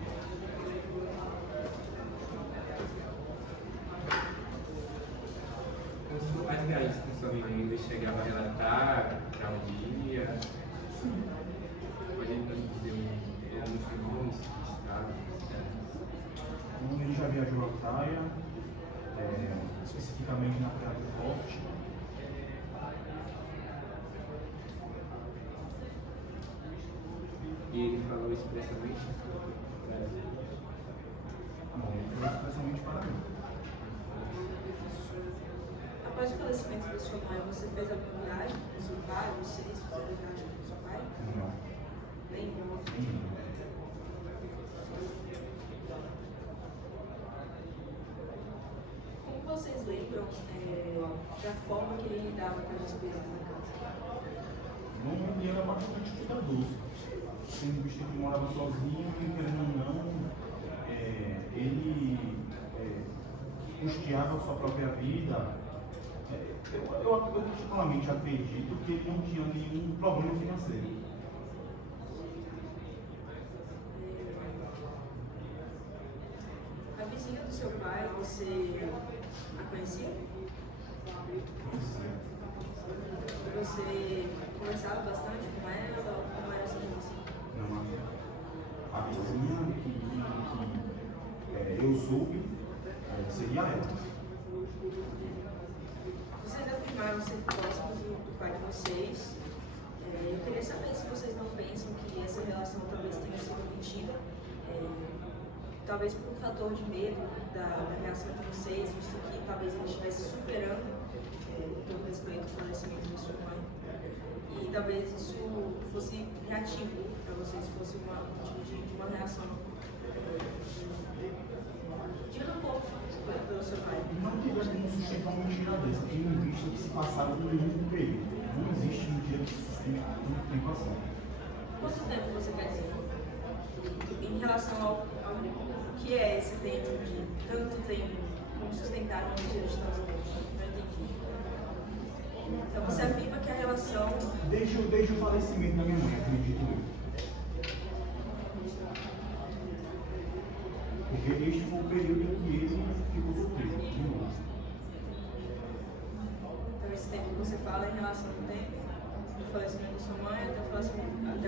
As viagens com sua mãe ainda chegava a relatar para um dia? Sim. Pode nos dizer alguns nomes de estado, cidades? Ele já viajou à praia, especificamente na Praia do Forte. E ele falou expressamente? Não, ele falou expressamente para mim. Após o falecimento da sua mãe, você fez alguma viagem com seu pai? Vocês fizeram viagem com seu pai? Não. Nenhuma. Como vocês lembram da forma que ele lidava com as despesas da casa? Ele era bastante cuidadoso. Sendo visto que ele morava sozinho, e querendo ou não, ele custeava a sua própria vida. Eu particularmente acredito que ele não tinha nenhum problema financeiro. A vizinha do seu pai, você a conhecia? Você conversava bastante com ela? Como era essa relação? Não, a vizinha que eu soube seria ela. Vocês afirmaram ser próximos do pai de vocês. Eu queria saber se vocês não pensam que essa relação talvez tenha sido mentira. Talvez por um fator de medo da reação de vocês, visto que talvez ele estivesse superando todo respeito ao falecimento da sua mãe. E talvez isso fosse reativo para vocês, fosse uma reação de rancor pelo seu pai. Não teria como sustentar uma mentira dessa, tendo em vista que se passaram um longo período. Não existe mentira que sustente tanto tempo assim. Quanto tempo você quer dizer? Em relação ao que é esse tempo de tanto tempo, como sustentar uma mentira de tanto tempo? Não entendi. Então você afirma que a relação... Desde o falecimento da minha mãe, acredito eu. Porque este foi o período em que ele ficou solteiro. Então esse tempo que você fala é em relação ao tempo do falecimento da sua mãe até o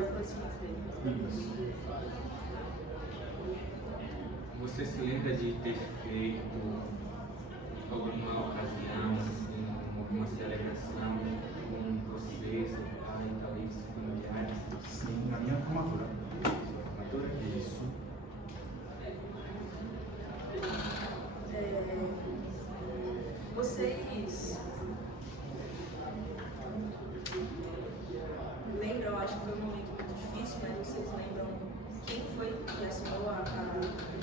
falecimento dele. Isso. Você se lembra de ter feito alguma ocasião, assim, alguma celebração, um processo, talvez familiares? Sim, na minha formatura. Formatura? Isso. Vocês lembram, eu acho que foi um momento muito difícil, mas vocês lembram quem foi que assinou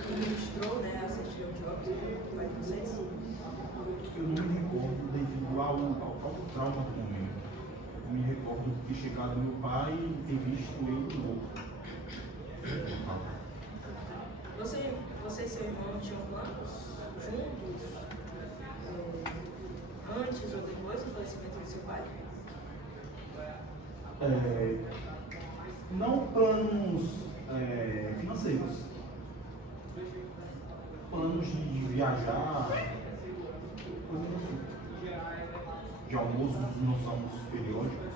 quem registrou, né, a certidão de óbito do pai de vocês? Eu não me recordo devido ao trauma do momento. Eu me recordo de ter chegado meu pai e ter visto ele morto. Você e seu irmão tinham planos juntos? Antes ou depois do falecimento do seu pai? Não planos financeiros. Planos de viajar, coisas assim. De almoços nos almoços periódicos.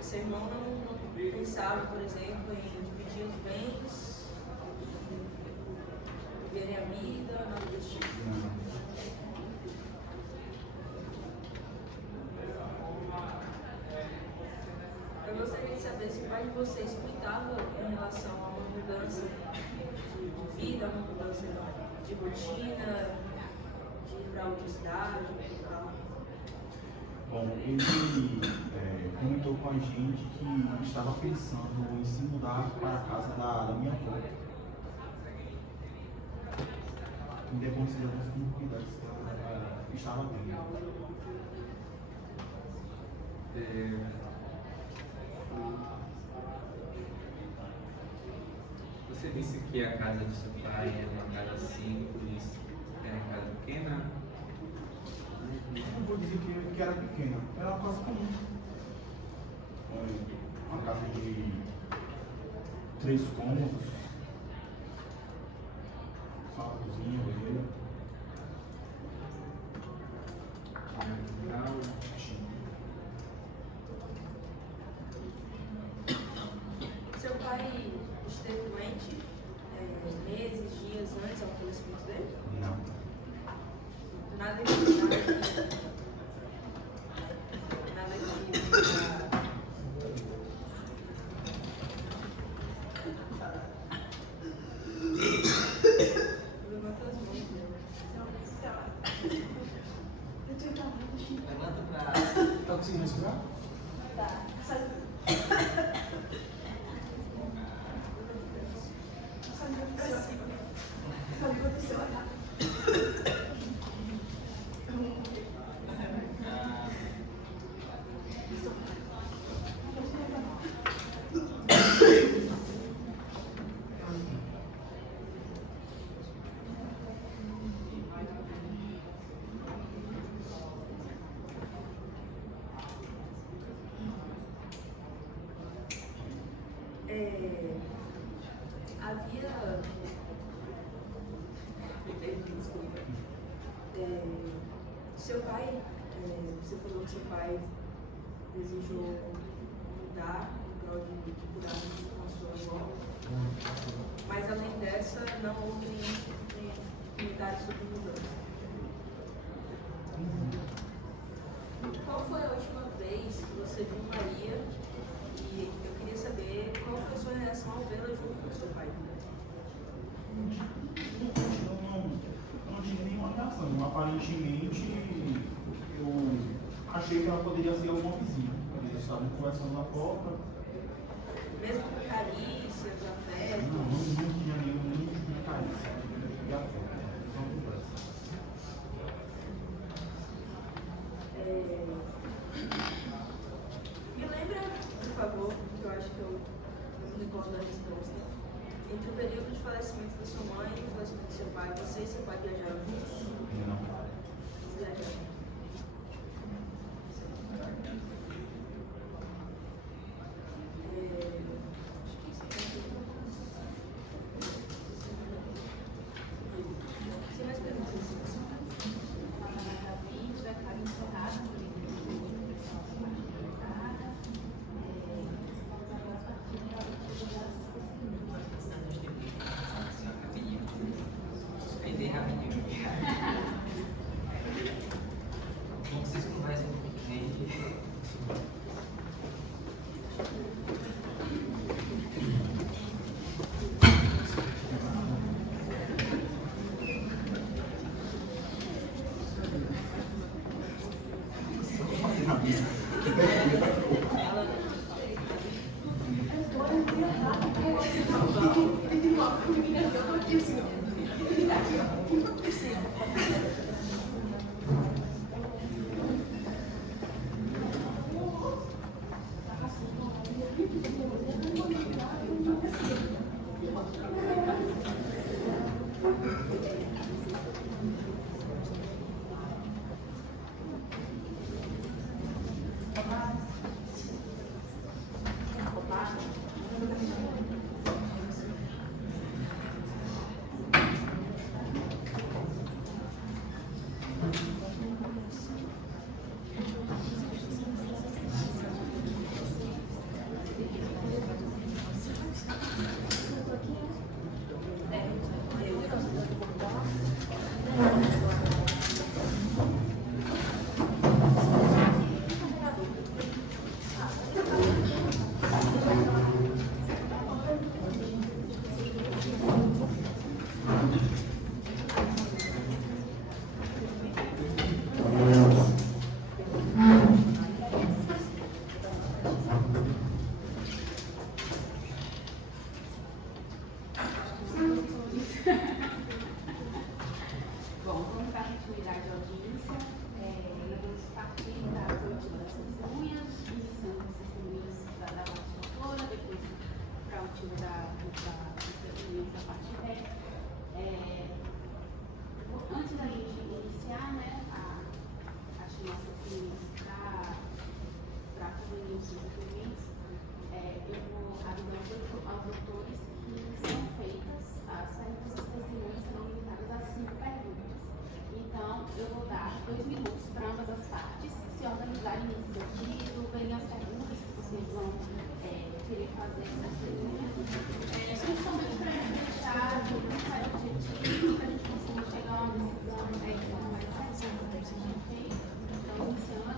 Seu irmão não pensava, por exemplo, em dividir os bens, viverem a vida, nada desse tipo? Não. Eu gostaria de saber se o pai de vocês cuidava em relação ao mudança de vida, uma mudança de rotina, de ir para outra cidade, para Bom, ele comentou com a gente que estava pensando em se mudar para a casa da minha avó. Em decorrência das comunidades que ela estava tendo. Você disse que a casa de seu pai era uma casa simples, era uma casa pequena? Não vou dizer que era pequena, era uma casa comum. Uma casa de 3 cômodos, sala, cozinha, banheiro. Seu pai esteve doente meses, dias antes ao falecimento dele? Não. Nada que levanta as mãos, né? Levanta pra... Tá conseguindo respirar? Havia. Desculpa. Seu pai, você falou que seu pai desejou mudar em prol de cuidar com a sua avó, mas além dessa, não houve nenhum comentário sobre mudança. Qual foi a última vez que você viu Maria? E eu queria saber qual foi a sua reação ao vê-la junto com seu pai. Eu não tive nenhuma reação. Aparentemente, eu achei que ela poderia ser alguma vizinha. Eles estavam conversando na porta. Mesmo com carícias, afeto? Não tinha nenhum tipo de carícia. E afeto. Só conversa. Me lembra, por favor, que eu acho que eu não me recordo da resposta. Entre o período de falecimento da sua mãe e o falecimento do seu pai, você e seu pai viajaram juntos? Não. Viajaram. Sem mais perguntas. A vídeo vai ficar encerrado por Suspender rapidinho. Como vocês conversam com o cliente? partido, vem as perguntas que vocês vão querer fazer essas perguntas. Principalmente para a gente deixar de um mais objetivo, para a gente conseguir chegar a uma decisão mais certa. Então, iniciando.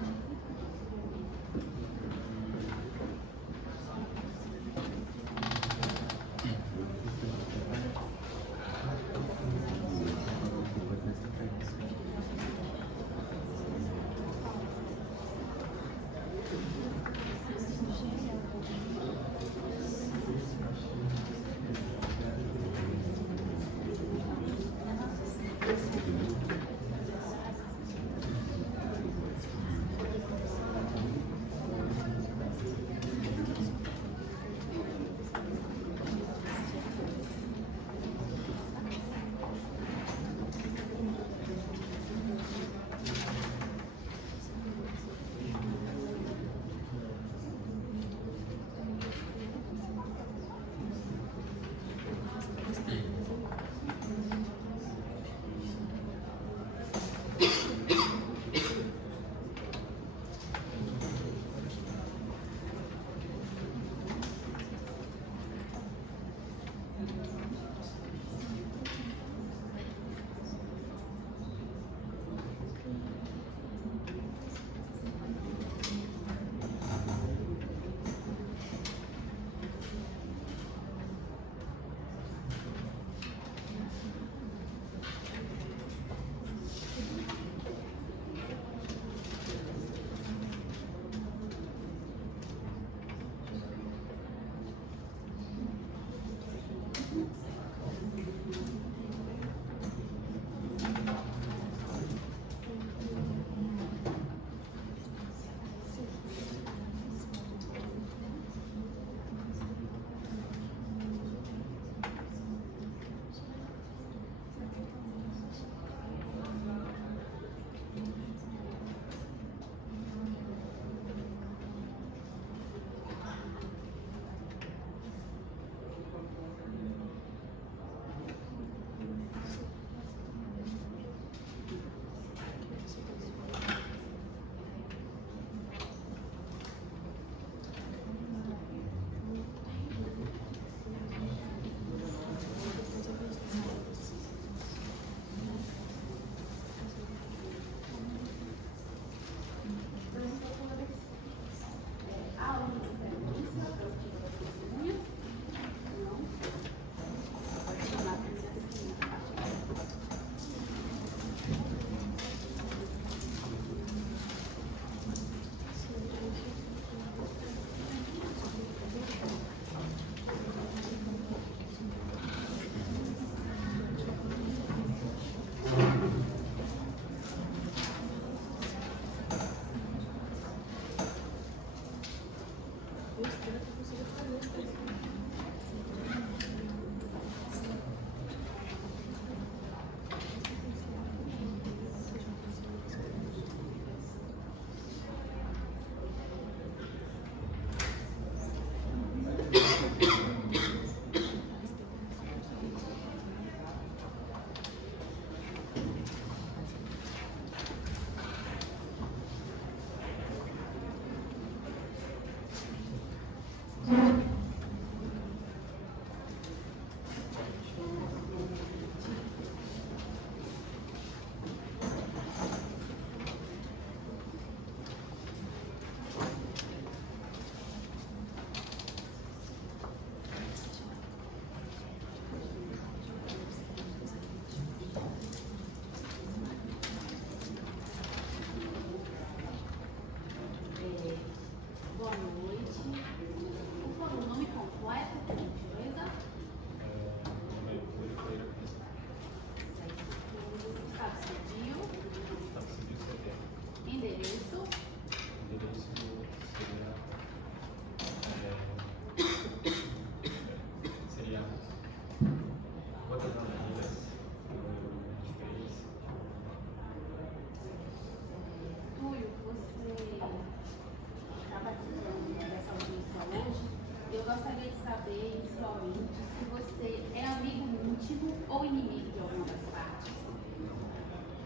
ou inimigo de alguma das partes?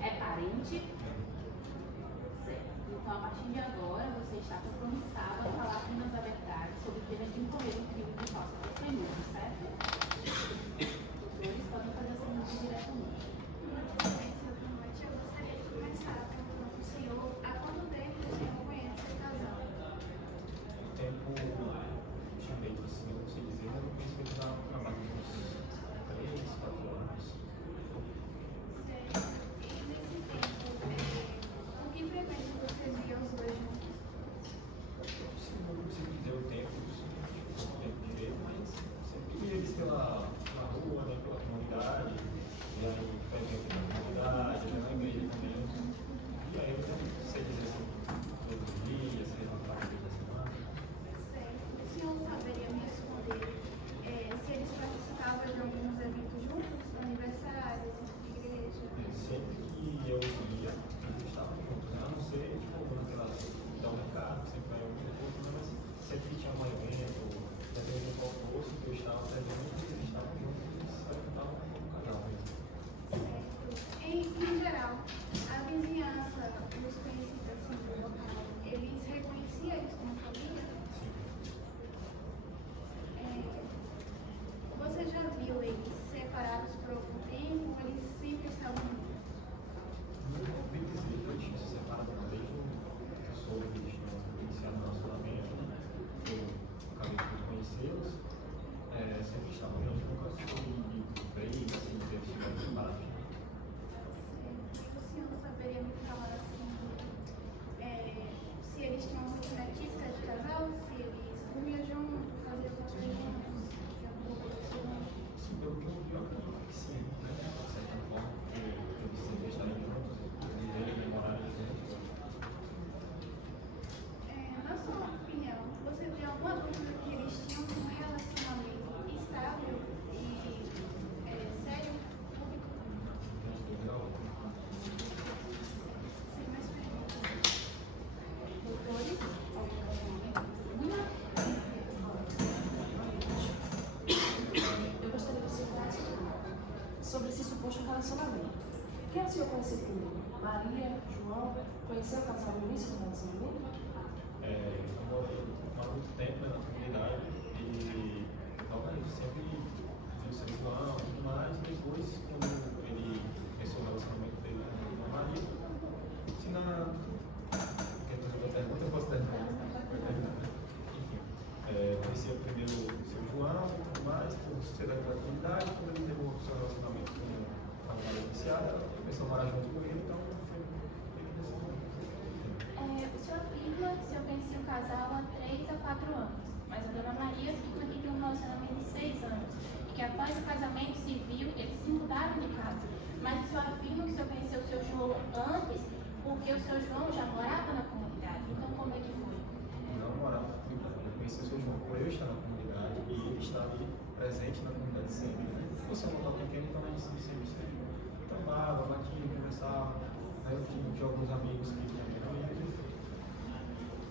É parente? Certo. Então, a partir de agora, você você está compromissado a falar apenas a verdade sobre pena de incorrer no crime de falsa testemunha, certo? Doutores podem fazer essa pergunta diretamente. Eu gostaria de começar perguntando para o senhor há quanto tempo o senhor conhece esse casal? O tempo, ultimamente, assim, eu não sei dizer, mas eu penso que está há mais de uns 3, 4 anos. Certo. E nesse tempo, o que frequente você via os dois juntos? Se eu não consigo dizer o tempo direito, mas sempre vi eles pela rua, né, pela comunidade, e aí vai ver aqui na comunidade, na igreja também. E aí eu não sei dizer assim, todos os dias, sei lá, 4 vezes da semana. Certo. O senhor saberia me responder se eles participavam de alguns eventos juntos, aniversários, igreja? Sempre que eu ia, eles estavam juntos, né? A não ser, tipo, naquela da mercado, sempre vai algum pouco, né? Mas sempre que tinha um evento, dependendo do almoço, que eu estava presente, eles estavam juntos, eles estavam como casal mesmo. Certo. Em geral, a vizinhança, os conhecidos assim do local, eles reconheciam eles como família? Sim. Você já viu eles separados por algum tempo? Eles sempre estavam juntos? Não ouvi dizer que eles tinham se separado uma vez, eu soube que eles tinham iniciado um relacionamento, né? Eu acabei por conhecê-los, sempre estavam juntos, nunca soube de briga, assim, de ter sido separados. O senhor saberia me falar assim, se eles tinham uma rotina típica de casal, se eles comiam juntos, faziam coisas juntos, faziam coisas juntos? Sim, pelo que eu vi, eu acredito que sim, né? De certa forma, porque eles sempre estarem juntos, viverem, memorarem juntos. Na sua opinião, você tem alguma dúvida que eles tinham um relacionamento estável e sério? Legal. Sem mais perguntas. Doutores, alguma pergunta? Eu gostaria que você falasse sobre esse suposto relacionamento. Quem o senhor conheceu primeiro? Maria, João? Conheceu o casal no início do relacionamento? Eu morei há muito tempo, né, na comunidade e realmente sempre vi o seu João e tudo mais. Depois, quando ele começou o relacionamento dele com a Maria, se na. Quer fazer outra pergunta? Eu posso terminar? Enfim, conhecia primeiro o seu João e tudo mais, por ser daquela comunidade. Quando ele teve o seu relacionamento com a Maria iniciada, ela começou a morar junto com ele, então foi meio que desse momento. O senhor afirma que o senhor conhecia o casal há 3 a 4 anos, mas a dona Maria afirma que tem um relacionamento de 6 anos e que após o casamento civil eles se mudaram de casa. Mas o senhor afirma que o senhor conheceu o seu João antes porque o seu João já morava na comunidade. Então como é que foi? Não morava na comunidade. Eu conheci o seu João por eu estar na comunidade e ele está ali presente na comunidade sempre. Né? Você é um local pequeno, então a gente sempre trabalhava, batia, conversava. Eu tinha alguns amigos que tinham amigos.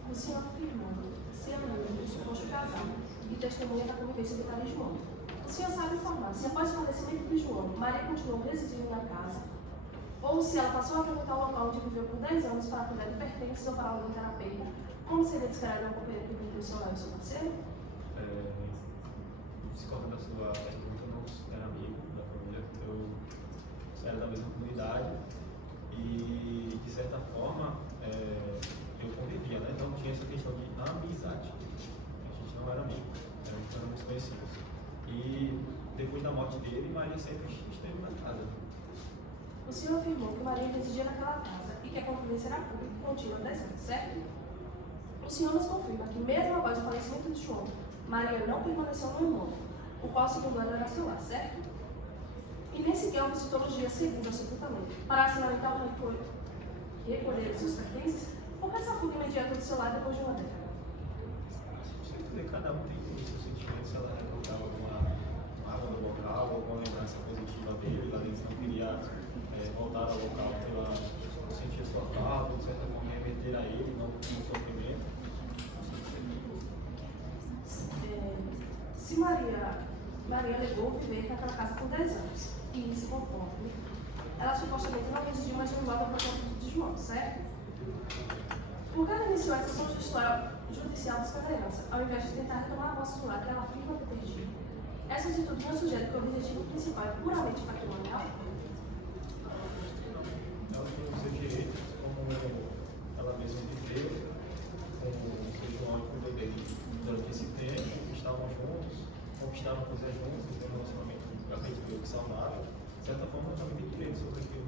O senhor afirmou ser amigo do suposto casal e testemunha da convivência de Maria e João. O senhor sabe informar se após o falecimento de João, Maria continuou residindo na casa ou se ela passou a frequentar o local onde viveu por 10 anos para cuidar de pertences ou para algum terapeuta, como seria descarado um companheiro que viveu seu lar e seu parceiro? Discordo da sua pergunta, eu não era amigo da família, eu era da mesma comunidade e, de certa forma, eu convivia, né? Não tinha essa questão de amizade. A gente não era amigo, éramos conhecidos. E depois da morte dele, Maria sempre esteve na casa. O senhor afirmou que Maria residia naquela casa e que a convivência era pública e contínua há 10 anos, certo? O senhor nos confirma que mesmo após o falecimento de João, Maria não permaneceu no imóvel, o qual segundo ela era seu lar, certo? E nem sequer visitou nos dias seguintes ao sepultamento, para se lamentar o recolher seus pertences, ou que essa fuga imediata do seu lar depois de uma década? Você dizer, cada um tem o seu sentimento, se ela recordava alguma água do local, alguma lembrança positiva dele, ela não queria voltar ao local pela sentir a sua falta, de certa forma remeter a ele, não com o sofrimento. Se Maria alegou viver naquela casa por 10 anos e se conforme, ela supostamente não residiu mais no imóvel para conta de João, certo? Por que ela iniciou essa ação judicial buscando a herança, ao invés de tentar retomar a posse do lar que ela afirma ter perdido? Essa atitude não sugere que o objetivo principal é puramente patrimonial? Ela tem os seus direitos, como ela mesma viveu, com o seu João que cuidou dele durante esse tempo, estavam juntos, conquistaram coisas juntos, então um relacionamento, acredito eu, que saudável. De certa forma, ela também tem direito sobre aquilo.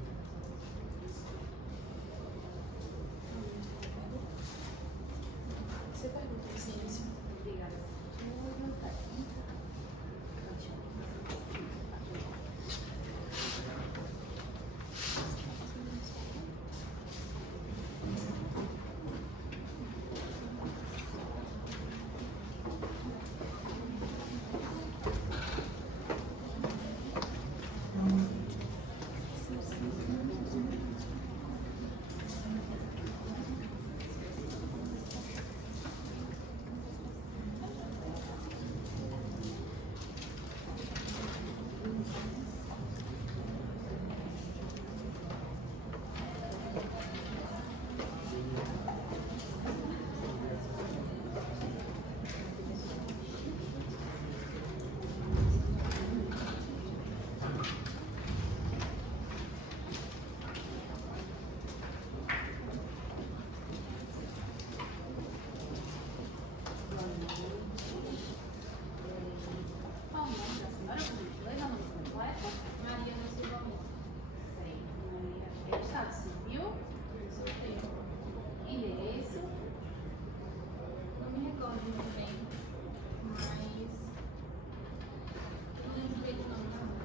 Você pergunta, sim. Obrigada. Qual o nome da senhora? Lembra o nome completo? Maria da Silva Moura. Sei. Maria. Estado civil? Solteira. Endereço? Não me recordo muito bem, mas não lembro direito o nome da mãe.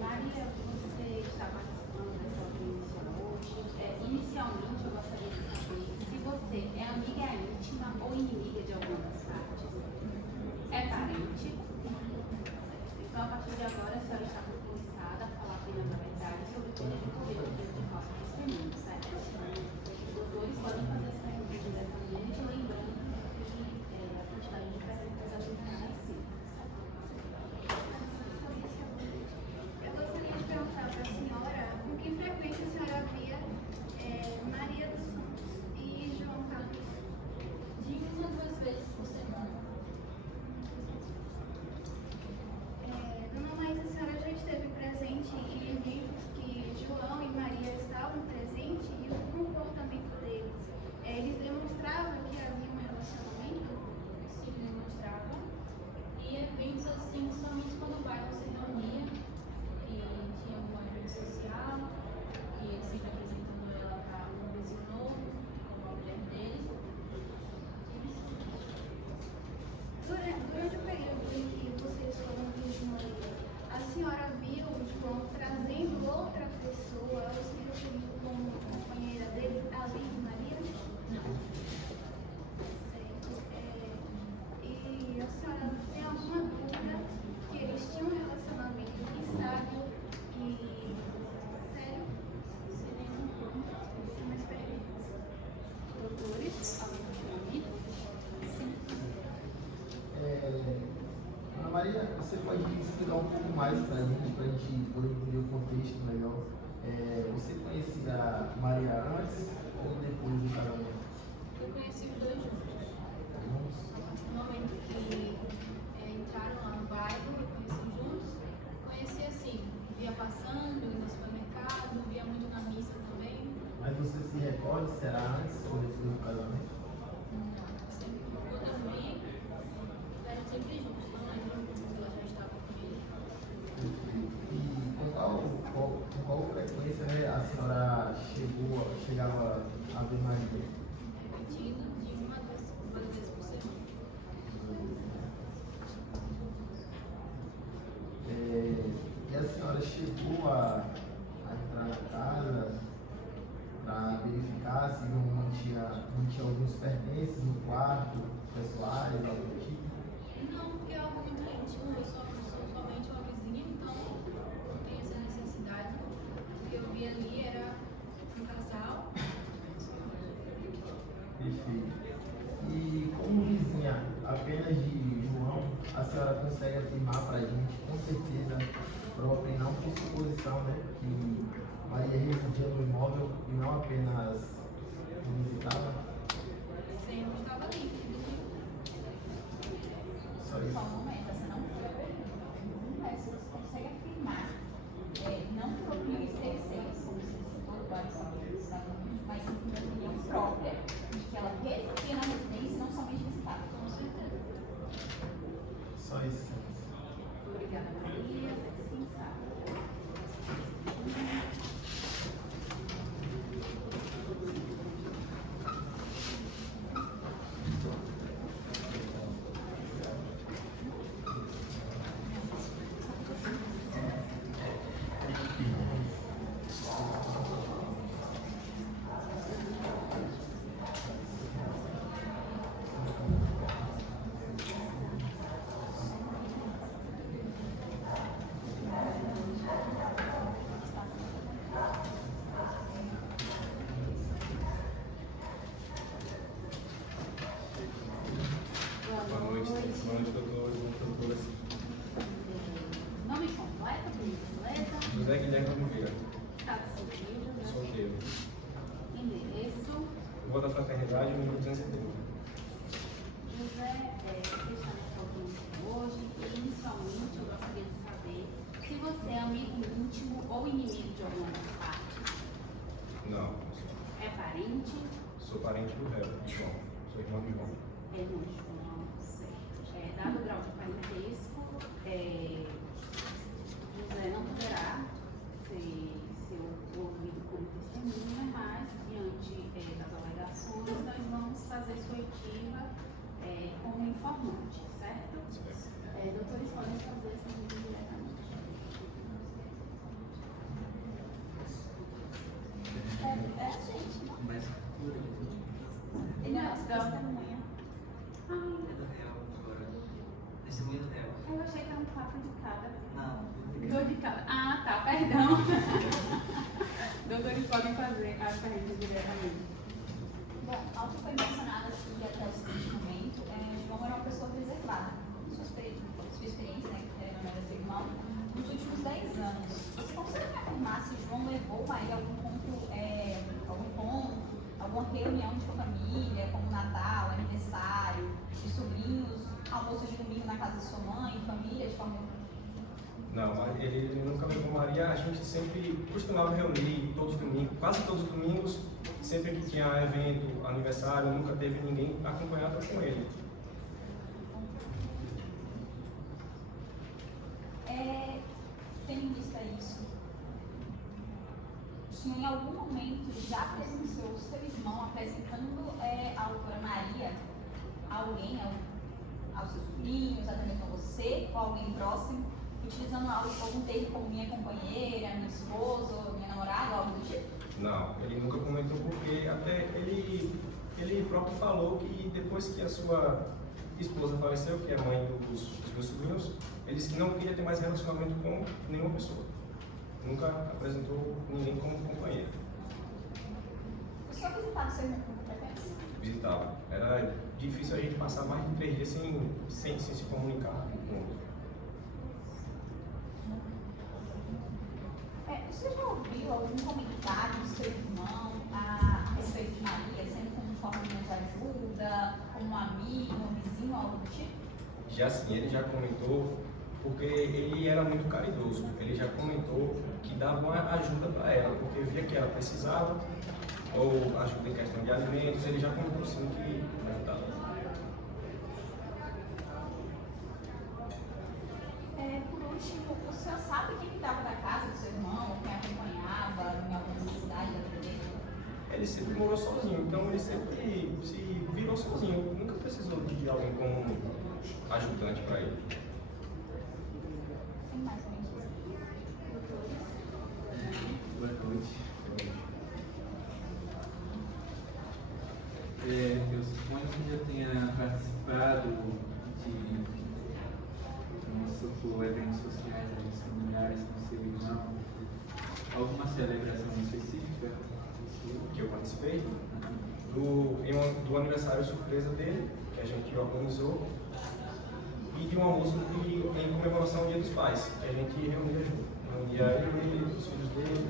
Maria, você está participando dessa audiência hoje? Inicialmente, eu gostaria de saber se você é amiga íntima ou inimiga de alguma das partes. É parente? Então, a partir de agora, a senhora está autorizada a falar apenas a verdade sobre todo o ocorrido de falso testemunho, certo? Os doutores podem fazer essa pergunta diretamente, lembrando que a quantidade de perguntas é limitada a 5. Eu gostaria de perguntar para a senhora com que frequência a senhora via Maria dos Santos e João Carlos. De 1 a 2 vezes por semana. Dona Laís, a senhora já esteve presente em eventos que João e Maria estavam presentes e o comportamento deles, eles demonstravam que havia um relacionamento? Se demonstrava. E eventos assim, somente quando o bairro se reunia e tinha algum evento social, e ele sempre apresentando ela para um vizinho novo, como a mulher dele. Durante o período em que vocês foram vir de Maria, a senhora viu João trazendo outra pessoa ou se referindo como companheira dele além de Maria? Não. Certo. E a senhora tem alguma dúvida que eles tinham um relacionamento estável e sério? Sem mais perguntas. Doutores, algum questionamento? Ana Maria, você pode explicar um pouco mais para a gente poder entender o contexto melhor? Você conhecia Maria antes ou depois do casamento? Eu conheci os dois juntos. Juntos? No momento que entraram lá no bairro, eu conheci juntos. Conheci assim, via passando, no supermercado, via muito na missa também. Mas você se recorda se era antes ou depois do casamento? Sempre, quando eu vi, eram sempre juntos, não lembro se ela já estava comigo. E com qual frequência, né, a senhora chegava a ver Maria? Repetindo de 1 a 2 vezes por semana. E a senhora chegou a entrar na casa para verificar se não tinha alguns pertences no quarto, pessoais, algo do tipo? Não, porque é algo muito íntimo, eu sou somente uma vizinha, então não tem essa necessidade. O que eu vi ali era um casal. Perfeito. E como vizinha apenas de João, a senhora consegue afirmar para a gente, com certeza própria e não por suposição, né, que Maria residia no imóvel e não apenas visitava? Sim, eu estava ali. Só isso. Só um momento, essa não foi a pergunta. Se você consegue afirmar, não por opinião exterceiras, como você citou, vários saberes, mas sim por opinião própria, de que ela residia na residência e não somente visitava. Com certeza. Só isso. Obrigada, Maria. Descansar. Boa noite, doutores e doutoras. Nome completo, por gentileza. José Guilherme Oliveira, Estado civil, né? solteiro. Endereço. Rua da Fraternidade, número 230. José, você está nessa audiência hoje e, inicialmente, eu gostaria de saber se você é amigo íntimo ou inimigo de alguma das partes. Não, É parente? sou parente do réu, João. Sou irmão de João. É no João, certo. Dado o grau de parentesco, José não poderá ser ouvido como testemunha, mas, diante das alegações, nós vamos fazer sua oitiva como informante, certo? Doutores, podem fazer essa pergunta diretamente. É a gente, não? Mas Ele é nosso testemunha. Ai, é do real agora. Testemunha do real. eu achei que era um papo de cada. Não. Dor de cada. Ah, tá, perdão. Doutores podem fazer as perguntas diretamente. Bom, ao que foi mencionado aqui até o seguinte momento, João era uma pessoa reservada. Sua experiência, né, que não era seu irmão, nos últimos 10 anos. Você consegue afirmar se João levou Maria a algum encontro, alguma reunião de família, como Natal, aniversário, de sobrinhos, almoço de domingo na casa de sua mãe, família, de forma... Não, ele nunca levou Maria. A gente sempre costumava reunir todos os domingos, quase todos os domingos, sempre que tinha evento, aniversário, nunca teve ninguém acompanhado com ele. Tendo em vista isso, o senhor em algum momento já presenciou o seu irmão apresentando a doutora Maria a alguém, aos seus sobrinhos, até mesmo a você, ou alguém próximo, utilizando algum termo como minha companheira, minha esposa, ou minha namorada, ou algo do tipo? Não, ele nunca comentou porque até ele próprio falou que depois que a sua esposa faleceu, que é a mãe dos meus sobrinhos, ele disse que não queria ter mais relacionamento com nenhuma pessoa. Nunca apresentou ninguém como companheiro. O senhor visitava o seu irmão com frequência? Visitava. Era difícil a gente passar mais de 3 dias sem se comunicar um com o outro. Você já ouviu algum comentário do seu irmão a respeito de Maria, sendo como forma de ajuda, como um amigo, um vizinho, algo do tipo? Já sim, ele já comentou, porque ele era muito caridoso. Ele já comentou que dava uma ajuda para ela, porque via que ela precisava, ou ajuda em questão de alimentos, ele já comentou sim que ajudava. Por último, o senhor sabe quem cuidava da casa do seu irmão, ou quem acompanhava em alguma necessidade da vida dele? Ele sempre morou sozinho, então ele sempre se virou sozinho, nunca precisou de alguém como ajudante para ele. Sim, mais ou menos. Boa noite. Eu suponho que já tenha participado de eventos sociais, familiares com seu irmão. Alguma celebração específica? Que eu participei do aniversário surpresa dele, que a gente organizou, e de um almoço em comemoração ao Dia dos Pais, que a gente reunia junto. Reunia ele, os filhos dele,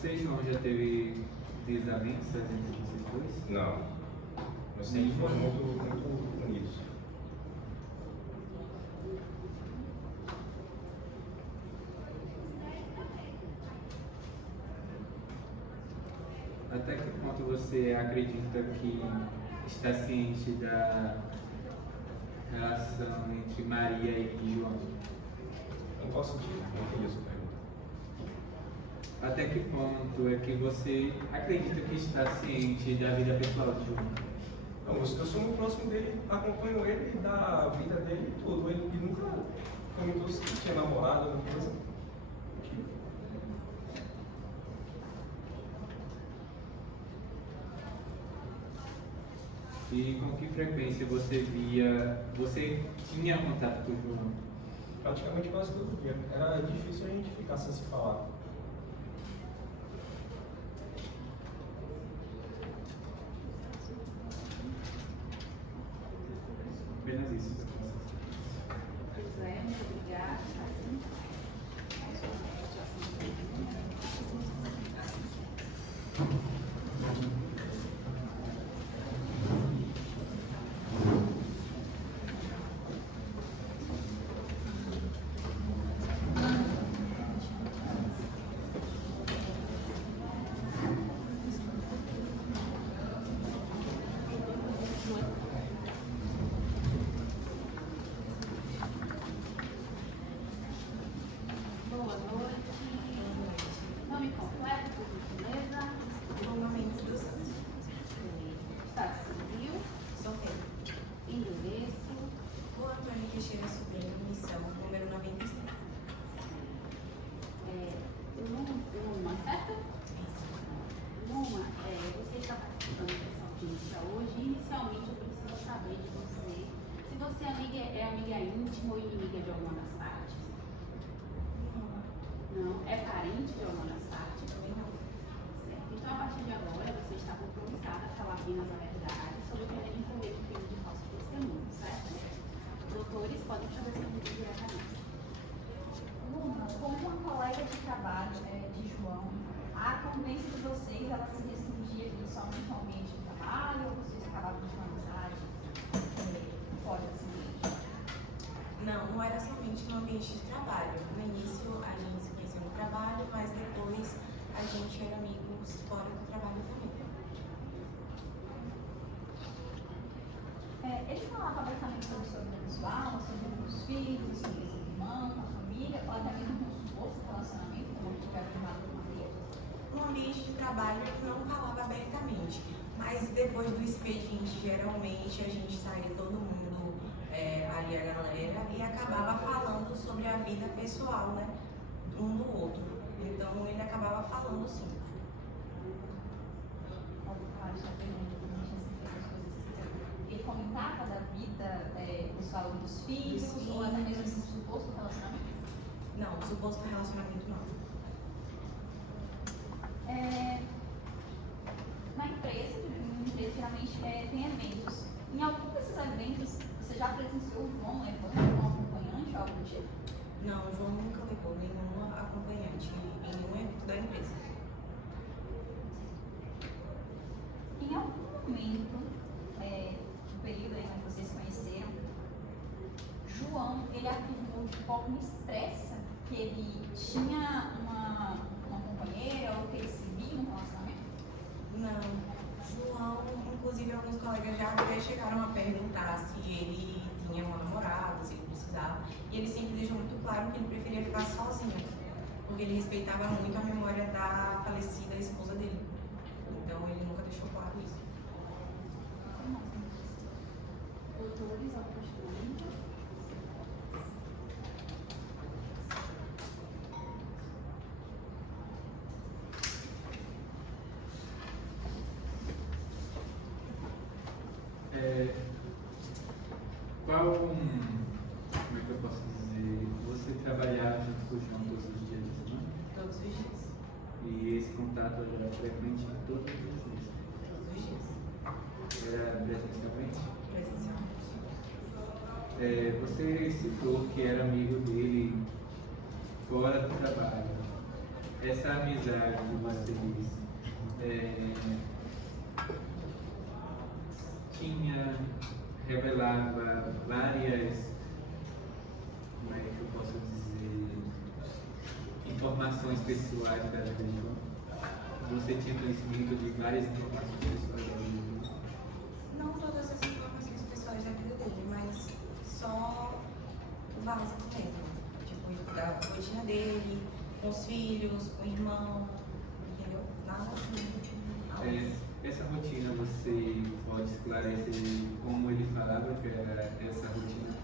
Você, João, já teve desavenças entre vocês dois? Não. Nós sempre fomos muito unidos. Até que ponto você acredita que está ciente da relação entre Maria e João? Em qual sentido? Não entendi essa pergunta. Até que ponto é que você acredita que está ciente da vida pessoal de João? Não, eu sou muito próximo dele, acompanho ele da vida dele e tudo. Ele nunca comentou se tinha namorado, alguma coisa. E com que frequência você tinha contato com o João? Praticamente quase todo dia. Era difícil a gente ficar sem se falar. Apenas isso. José, muito obrigada. Boa noite. Nome completo, por gentileza. Normalmente dos Estado civil. solteiros. Endereço. Rua Antônio Teixeira Sobrinho, missão número 97. Uma certa? Uma, você está participando dessa audiência hoje. Inicialmente, eu preciso saber de você se você é amiga íntima ou inimiga de alguma das partes. Não. É parente de alguma das partes? Não. Certo. Então, a partir de agora, você está compromissada a falar apenas a verdade sobre o que deve incorrer de crime de falso testemunho, certo? Doutores podem fazer essa pergunta diretamente. Luna, como uma colega de trabalho de João, a convivência de vocês, ela se restringia ali somente ao ambiente de trabalho ou vocês acabavam de uma amizade fora desse ambiente? Não era somente no ambiente de trabalho. No início a gente se conheceu no trabalho, mas depois a gente era amigos fora do trabalho também. Ele falava abertamente sobre sua vida pessoal, sobre os filhos, sobre os irmãos, a família, ou até mesmo com o suposto relacionamento, como ele tiver afirmado com Maria? No ambiente de trabalho ele não falava abertamente, mas depois do expediente, geralmente a gente saía todo mundo ali a galera e acabava falando sobre a vida pessoal, né? Um do outro. Então ele acabava falando sim. Ele comentava da vida pessoal dos filhos, ou até mesmo do suposto relacionamento? Não, suposto relacionamento não. Na empresa, geralmente tem eventos. Em algum desses eventos, você já presenciou o João levando um acompanhante ou algo do tipo? Não, o João nunca levou nenhuma acompanhante em nenhum evento da empresa. Em algum momento do período aí que vocês se conheceram, João, ele afirmou de forma expressa que ele tinha uma companheira ou que ele se via num relacionamento? Não. João, inclusive alguns colegas já até chegaram a perguntar se ele tinha uma namorada, se ele precisava. E ele sempre deixou muito claro que ele preferia ficar sozinho, porque ele respeitava muito a memória da falecida esposa dele. Então ele nunca deixou claro isso. Doutores, ao questionamento. Como é que eu posso dizer? Você trabalhava junto com o João todos os dias da semana? Todos os dias. E esse contato era frequente todos os dias? Todos os dias. Era presencialmente? Presencialmente. Você citou que era amigo dele fora do trabalho. essa amizade de vocês revelava várias, como é que eu posso dizer, informações pessoais da vida de João? Você tinha conhecimento de várias informações pessoais da vida de João? Não todas as informações pessoais da vida dele, mas só o básico mesmo. Tipo, da rotina dele, com os filhos, com o irmão, entendeu? Nada assim. Essa rotina você pode esclarecer como ele falava que era essa rotina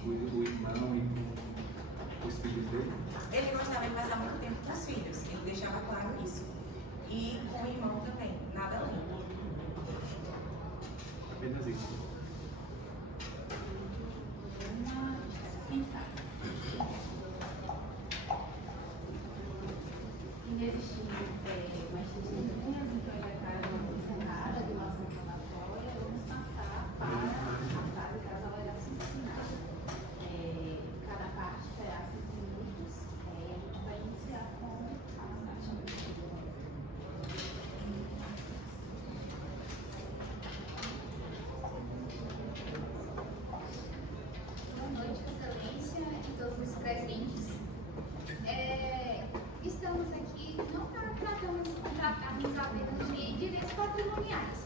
com o irmão e com os filhos dele? Ele gostava de passar muito tempo com os filhos, ele deixava claro isso. E com o irmão também, nada além. Apenas isso. Existindo mais testemunhas, então já está uma encerrada de nossa relatória, vamos passar para a fase casal era assassinato. Cada parte terá 5 minutos e a gente vai iniciar com a taxa. Boa noite, Excelência e todos os presentes. Estamos aqui não para tratarmos apenas de direitos patrimoniais,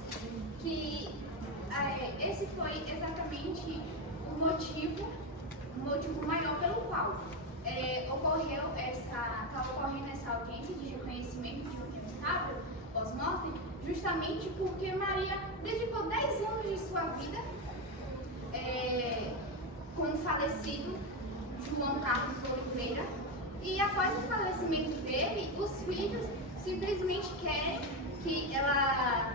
que esse foi exatamente o motivo maior pelo qual está ocorrendo essa audiência de reconhecimento de união estável pós-morte, justamente porque Maria dedicou 10 anos de sua vida com o falecido João Carlos Oliveira. E após o falecimento dele, os filhos simplesmente querem que ela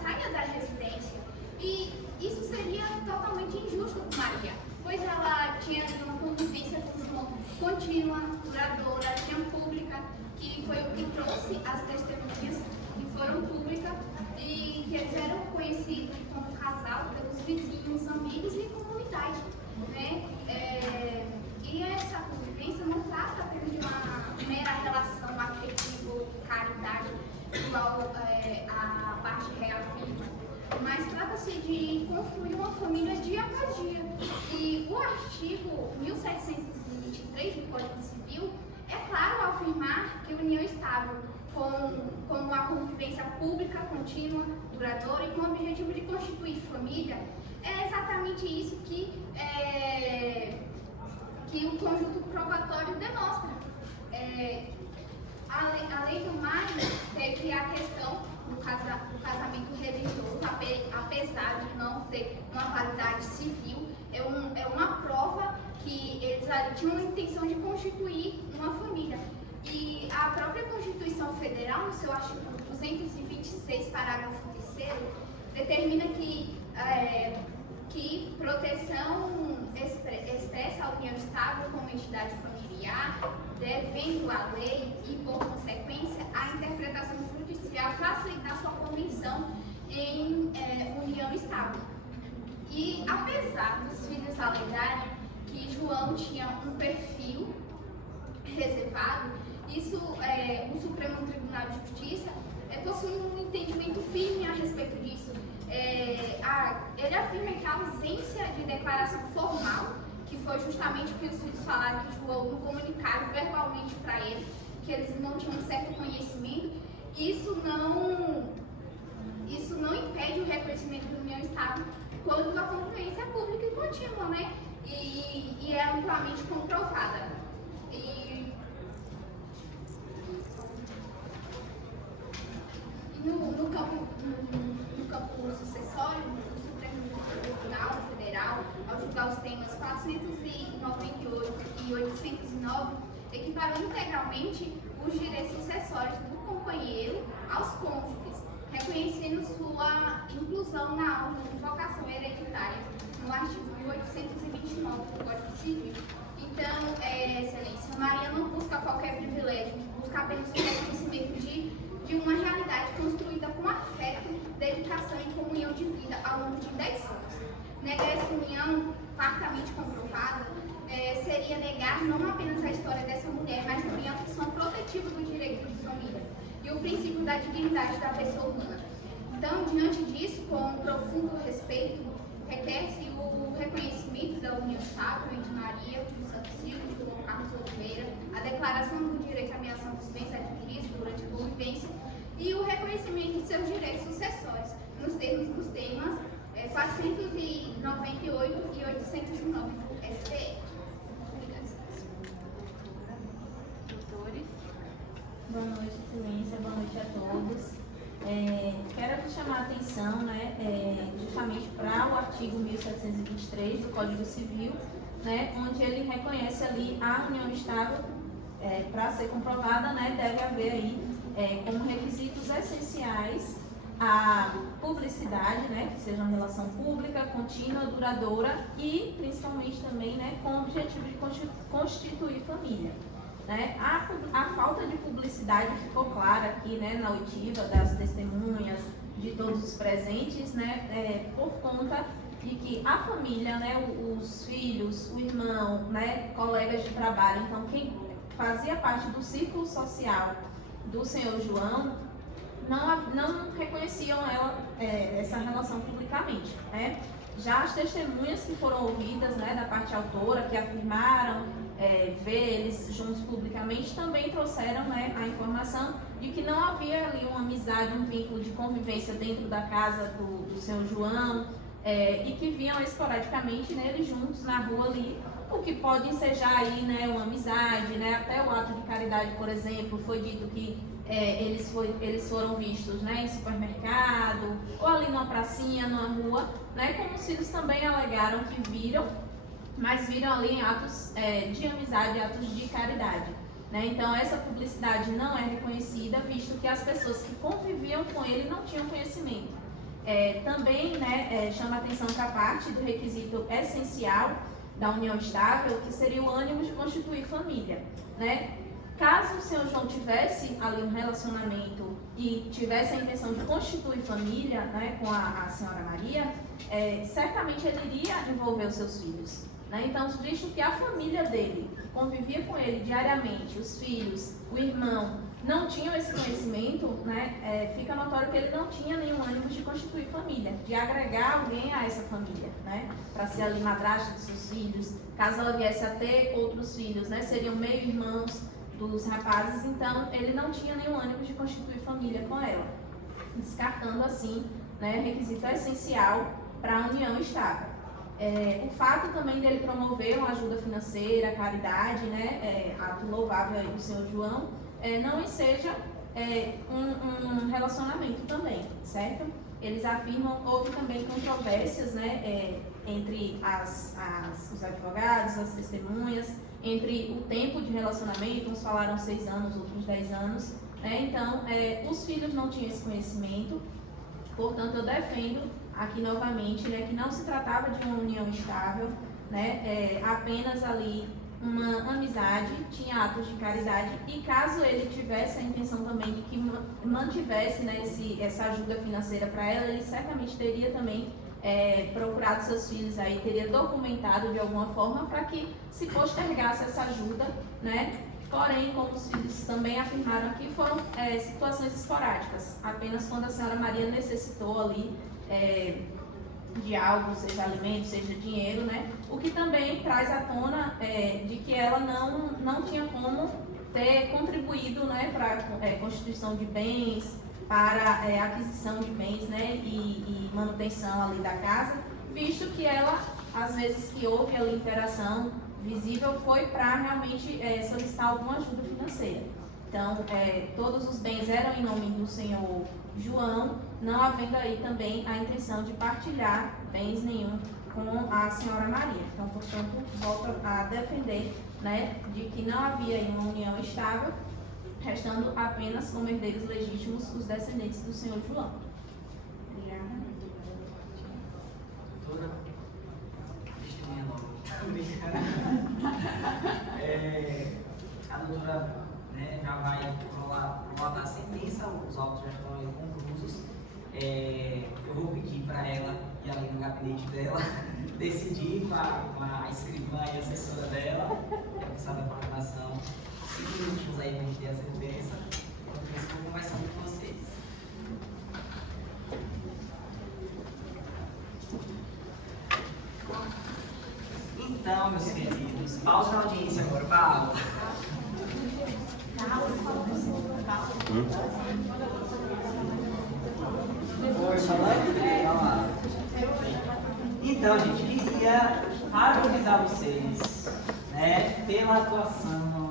saia da residência. E isso seria totalmente injusto com Maria, pois ela tinha uma convivência com o João contínua, duradoura, tinha pública, que foi o que trouxe as testemunhas que foram públicas e que eles eram conhecidos como casal pelos vizinhos, amigos e comunidade, né? E essa convivência não trata apenas de uma mera relação afetiva, caridade, igual a parte reafirma, mas trata-se de construir uma família dia após dia. E o artigo 1723 do Código Civil é claro ao afirmar que a união estável com a convivência pública, contínua, duradoura e com o objetivo de constituir família, é exatamente isso que o conjunto probatório demonstra. Além do mais, teve a questão do casamento religioso, apesar de não ter uma validade civil, é uma prova que eles tinham a intenção de constituir uma família. E a própria Constituição Federal, no seu artigo 226, parágrafo 3º, determina que proteção expressa a união estável como entidade familiar, devendo a lei e, por consequência, a interpretação judicial facilitar sua convenção em união estável. E, apesar dos filhos alegarem que João tinha um perfil reservado, isso, o Supremo Tribunal de Justiça possui um entendimento firme a respeito disso. Ele afirma que a ausência de declaração formal, que foi justamente o que os filhos falaram que João não comunicaram verbalmente para ele, que eles não tinham um certo conhecimento, isso não impede o reconhecimento de união estável quando a convivência é pública e contínua, né? E é amplamente comprovada. No campo sucessório, o Supremo Tribunal Federal, ao julgar os temas 498 e 809, equiparou integralmente os direitos sucessórios do companheiro aos cônjuges, reconhecendo sua inclusão na ordem de vocação hereditária, no artigo 1829 do Código Civil. Então, Excelência, Maria não busca qualquer privilégio, busca apenas o reconhecimento de uma realidade construída com afeto, dedicação e comunhão de vida ao longo de 10 anos. Negar essa união fartamente comprovada seria negar não apenas a história dessa mulher, mas também a função protetiva do direito de família e o princípio da dignidade da pessoa humana. Então, diante disso, com profundo respeito, requer-se o reconhecimento da união estável entre Maria, o Santo Cílio, João Carlos Oliveira, a declaração do direito à ameação dos bens adquiridos durante a convivência e o reconhecimento de seus direitos sucessórios, nos termos dos temas 498 e 809 do STF. Doutores? Boa noite, Excelência, boa noite a todos. Quero aqui chamar a atenção, justamente para o artigo 1723 do Código Civil, onde ele reconhece ali a união estável, para ser comprovada, deve haver aí como requisitos essenciais a publicidade, que seja uma relação pública, contínua, duradoura e principalmente também com o objetivo de constituir família. A falta de publicidade ficou clara aqui na oitiva das testemunhas, de todos os presentes, por conta de que a família, os filhos, o irmão, colegas de trabalho, então quem fazia parte do círculo social do senhor João, não reconheciam essa relação publicamente. Já as testemunhas que foram ouvidas da parte autora, que afirmaram ver eles juntos publicamente, também trouxeram a informação de que não havia ali uma amizade, um vínculo de convivência dentro da casa do senhor João, e que viam esporadicamente eles juntos na rua ali, o que pode ensejar aí uma amizade, até o ato de caridade, por exemplo, foi dito que eles foram vistos em supermercado, ou ali numa pracinha, numa rua, como os filhos também alegaram que viram, mas viram ali em atos de amizade, atos de caridade. Então essa publicidade não é reconhecida, visto que as pessoas que conviviam com ele não tinham conhecimento. Também chama a atenção para a parte do requisito essencial da união estável, que seria o ânimo de constituir família. Caso o senhor João tivesse ali um relacionamento e tivesse a intenção de constituir família com a senhora Maria, certamente ele iria envolver os seus filhos. Então, visto que a família dele, que convivia com ele diariamente, os filhos, o irmão, não tinham esse conhecimento, fica notório que ele não tinha nenhum ânimo de constituir família, de agregar alguém a essa família, para ser ali madrasta dos seus filhos. Caso ela viesse a ter outros filhos, seriam meio-irmãos dos rapazes, então ele não tinha nenhum ânimo de constituir família com ela, descartando assim o requisito essencial para a união estável. O fato também dele promover uma ajuda financeira, caridade, ato louvável aí do senhor João, não enseja um relacionamento também, certo? Eles afirmam, houve também controvérsias entre os advogados, as testemunhas, entre o tempo de relacionamento, uns falaram 6 anos, outros 10 anos, então os filhos não tinham esse conhecimento, portanto eu defendo aqui novamente que não se tratava de uma união estável, apenas ali uma amizade, tinha atos de caridade, e caso ele tivesse a intenção também de que mantivesse essa ajuda financeira para ela, ele certamente teria também procurado seus filhos aí, teria documentado de alguma forma para que se postergasse essa ajuda, Porém, como os filhos também afirmaram aqui, foram situações esporádicas, apenas quando a senhora Maria necessitou ali de algo, seja alimento, seja dinheiro, o que também traz à tona de que ela não tinha como ter contribuído para a constituição de bens, para a aquisição de bens e manutenção ali da casa, visto que ela, às vezes que houve ali interação visível, foi para realmente solicitar alguma ajuda financeira. Então, todos os bens eram em nome do senhor João, não havendo aí também a intenção de partilhar bens nenhum com a senhora Maria. Então, portanto, volto a defender de que não havia aí uma união estável, restando apenas como herdeiros legítimos os descendentes do senhor João. Obrigada. Doutora, testemunha nova. A doutora já vai rolar a sentença, os autos já estão aí conclusos, eu vou pedir para ela ir ali no gabinete dela, decidir com a escrivã e assessora dela, que é a pessoa da programação, 5 minutos aí para a gente ter a certeza, enquanto isso eu vou conversando com vocês. Então, meus queridos, pausa na audiência agora para a aula. Oi, falando? Vamos lá. Então, gente, queria parabenizar vocês, né, pela atuação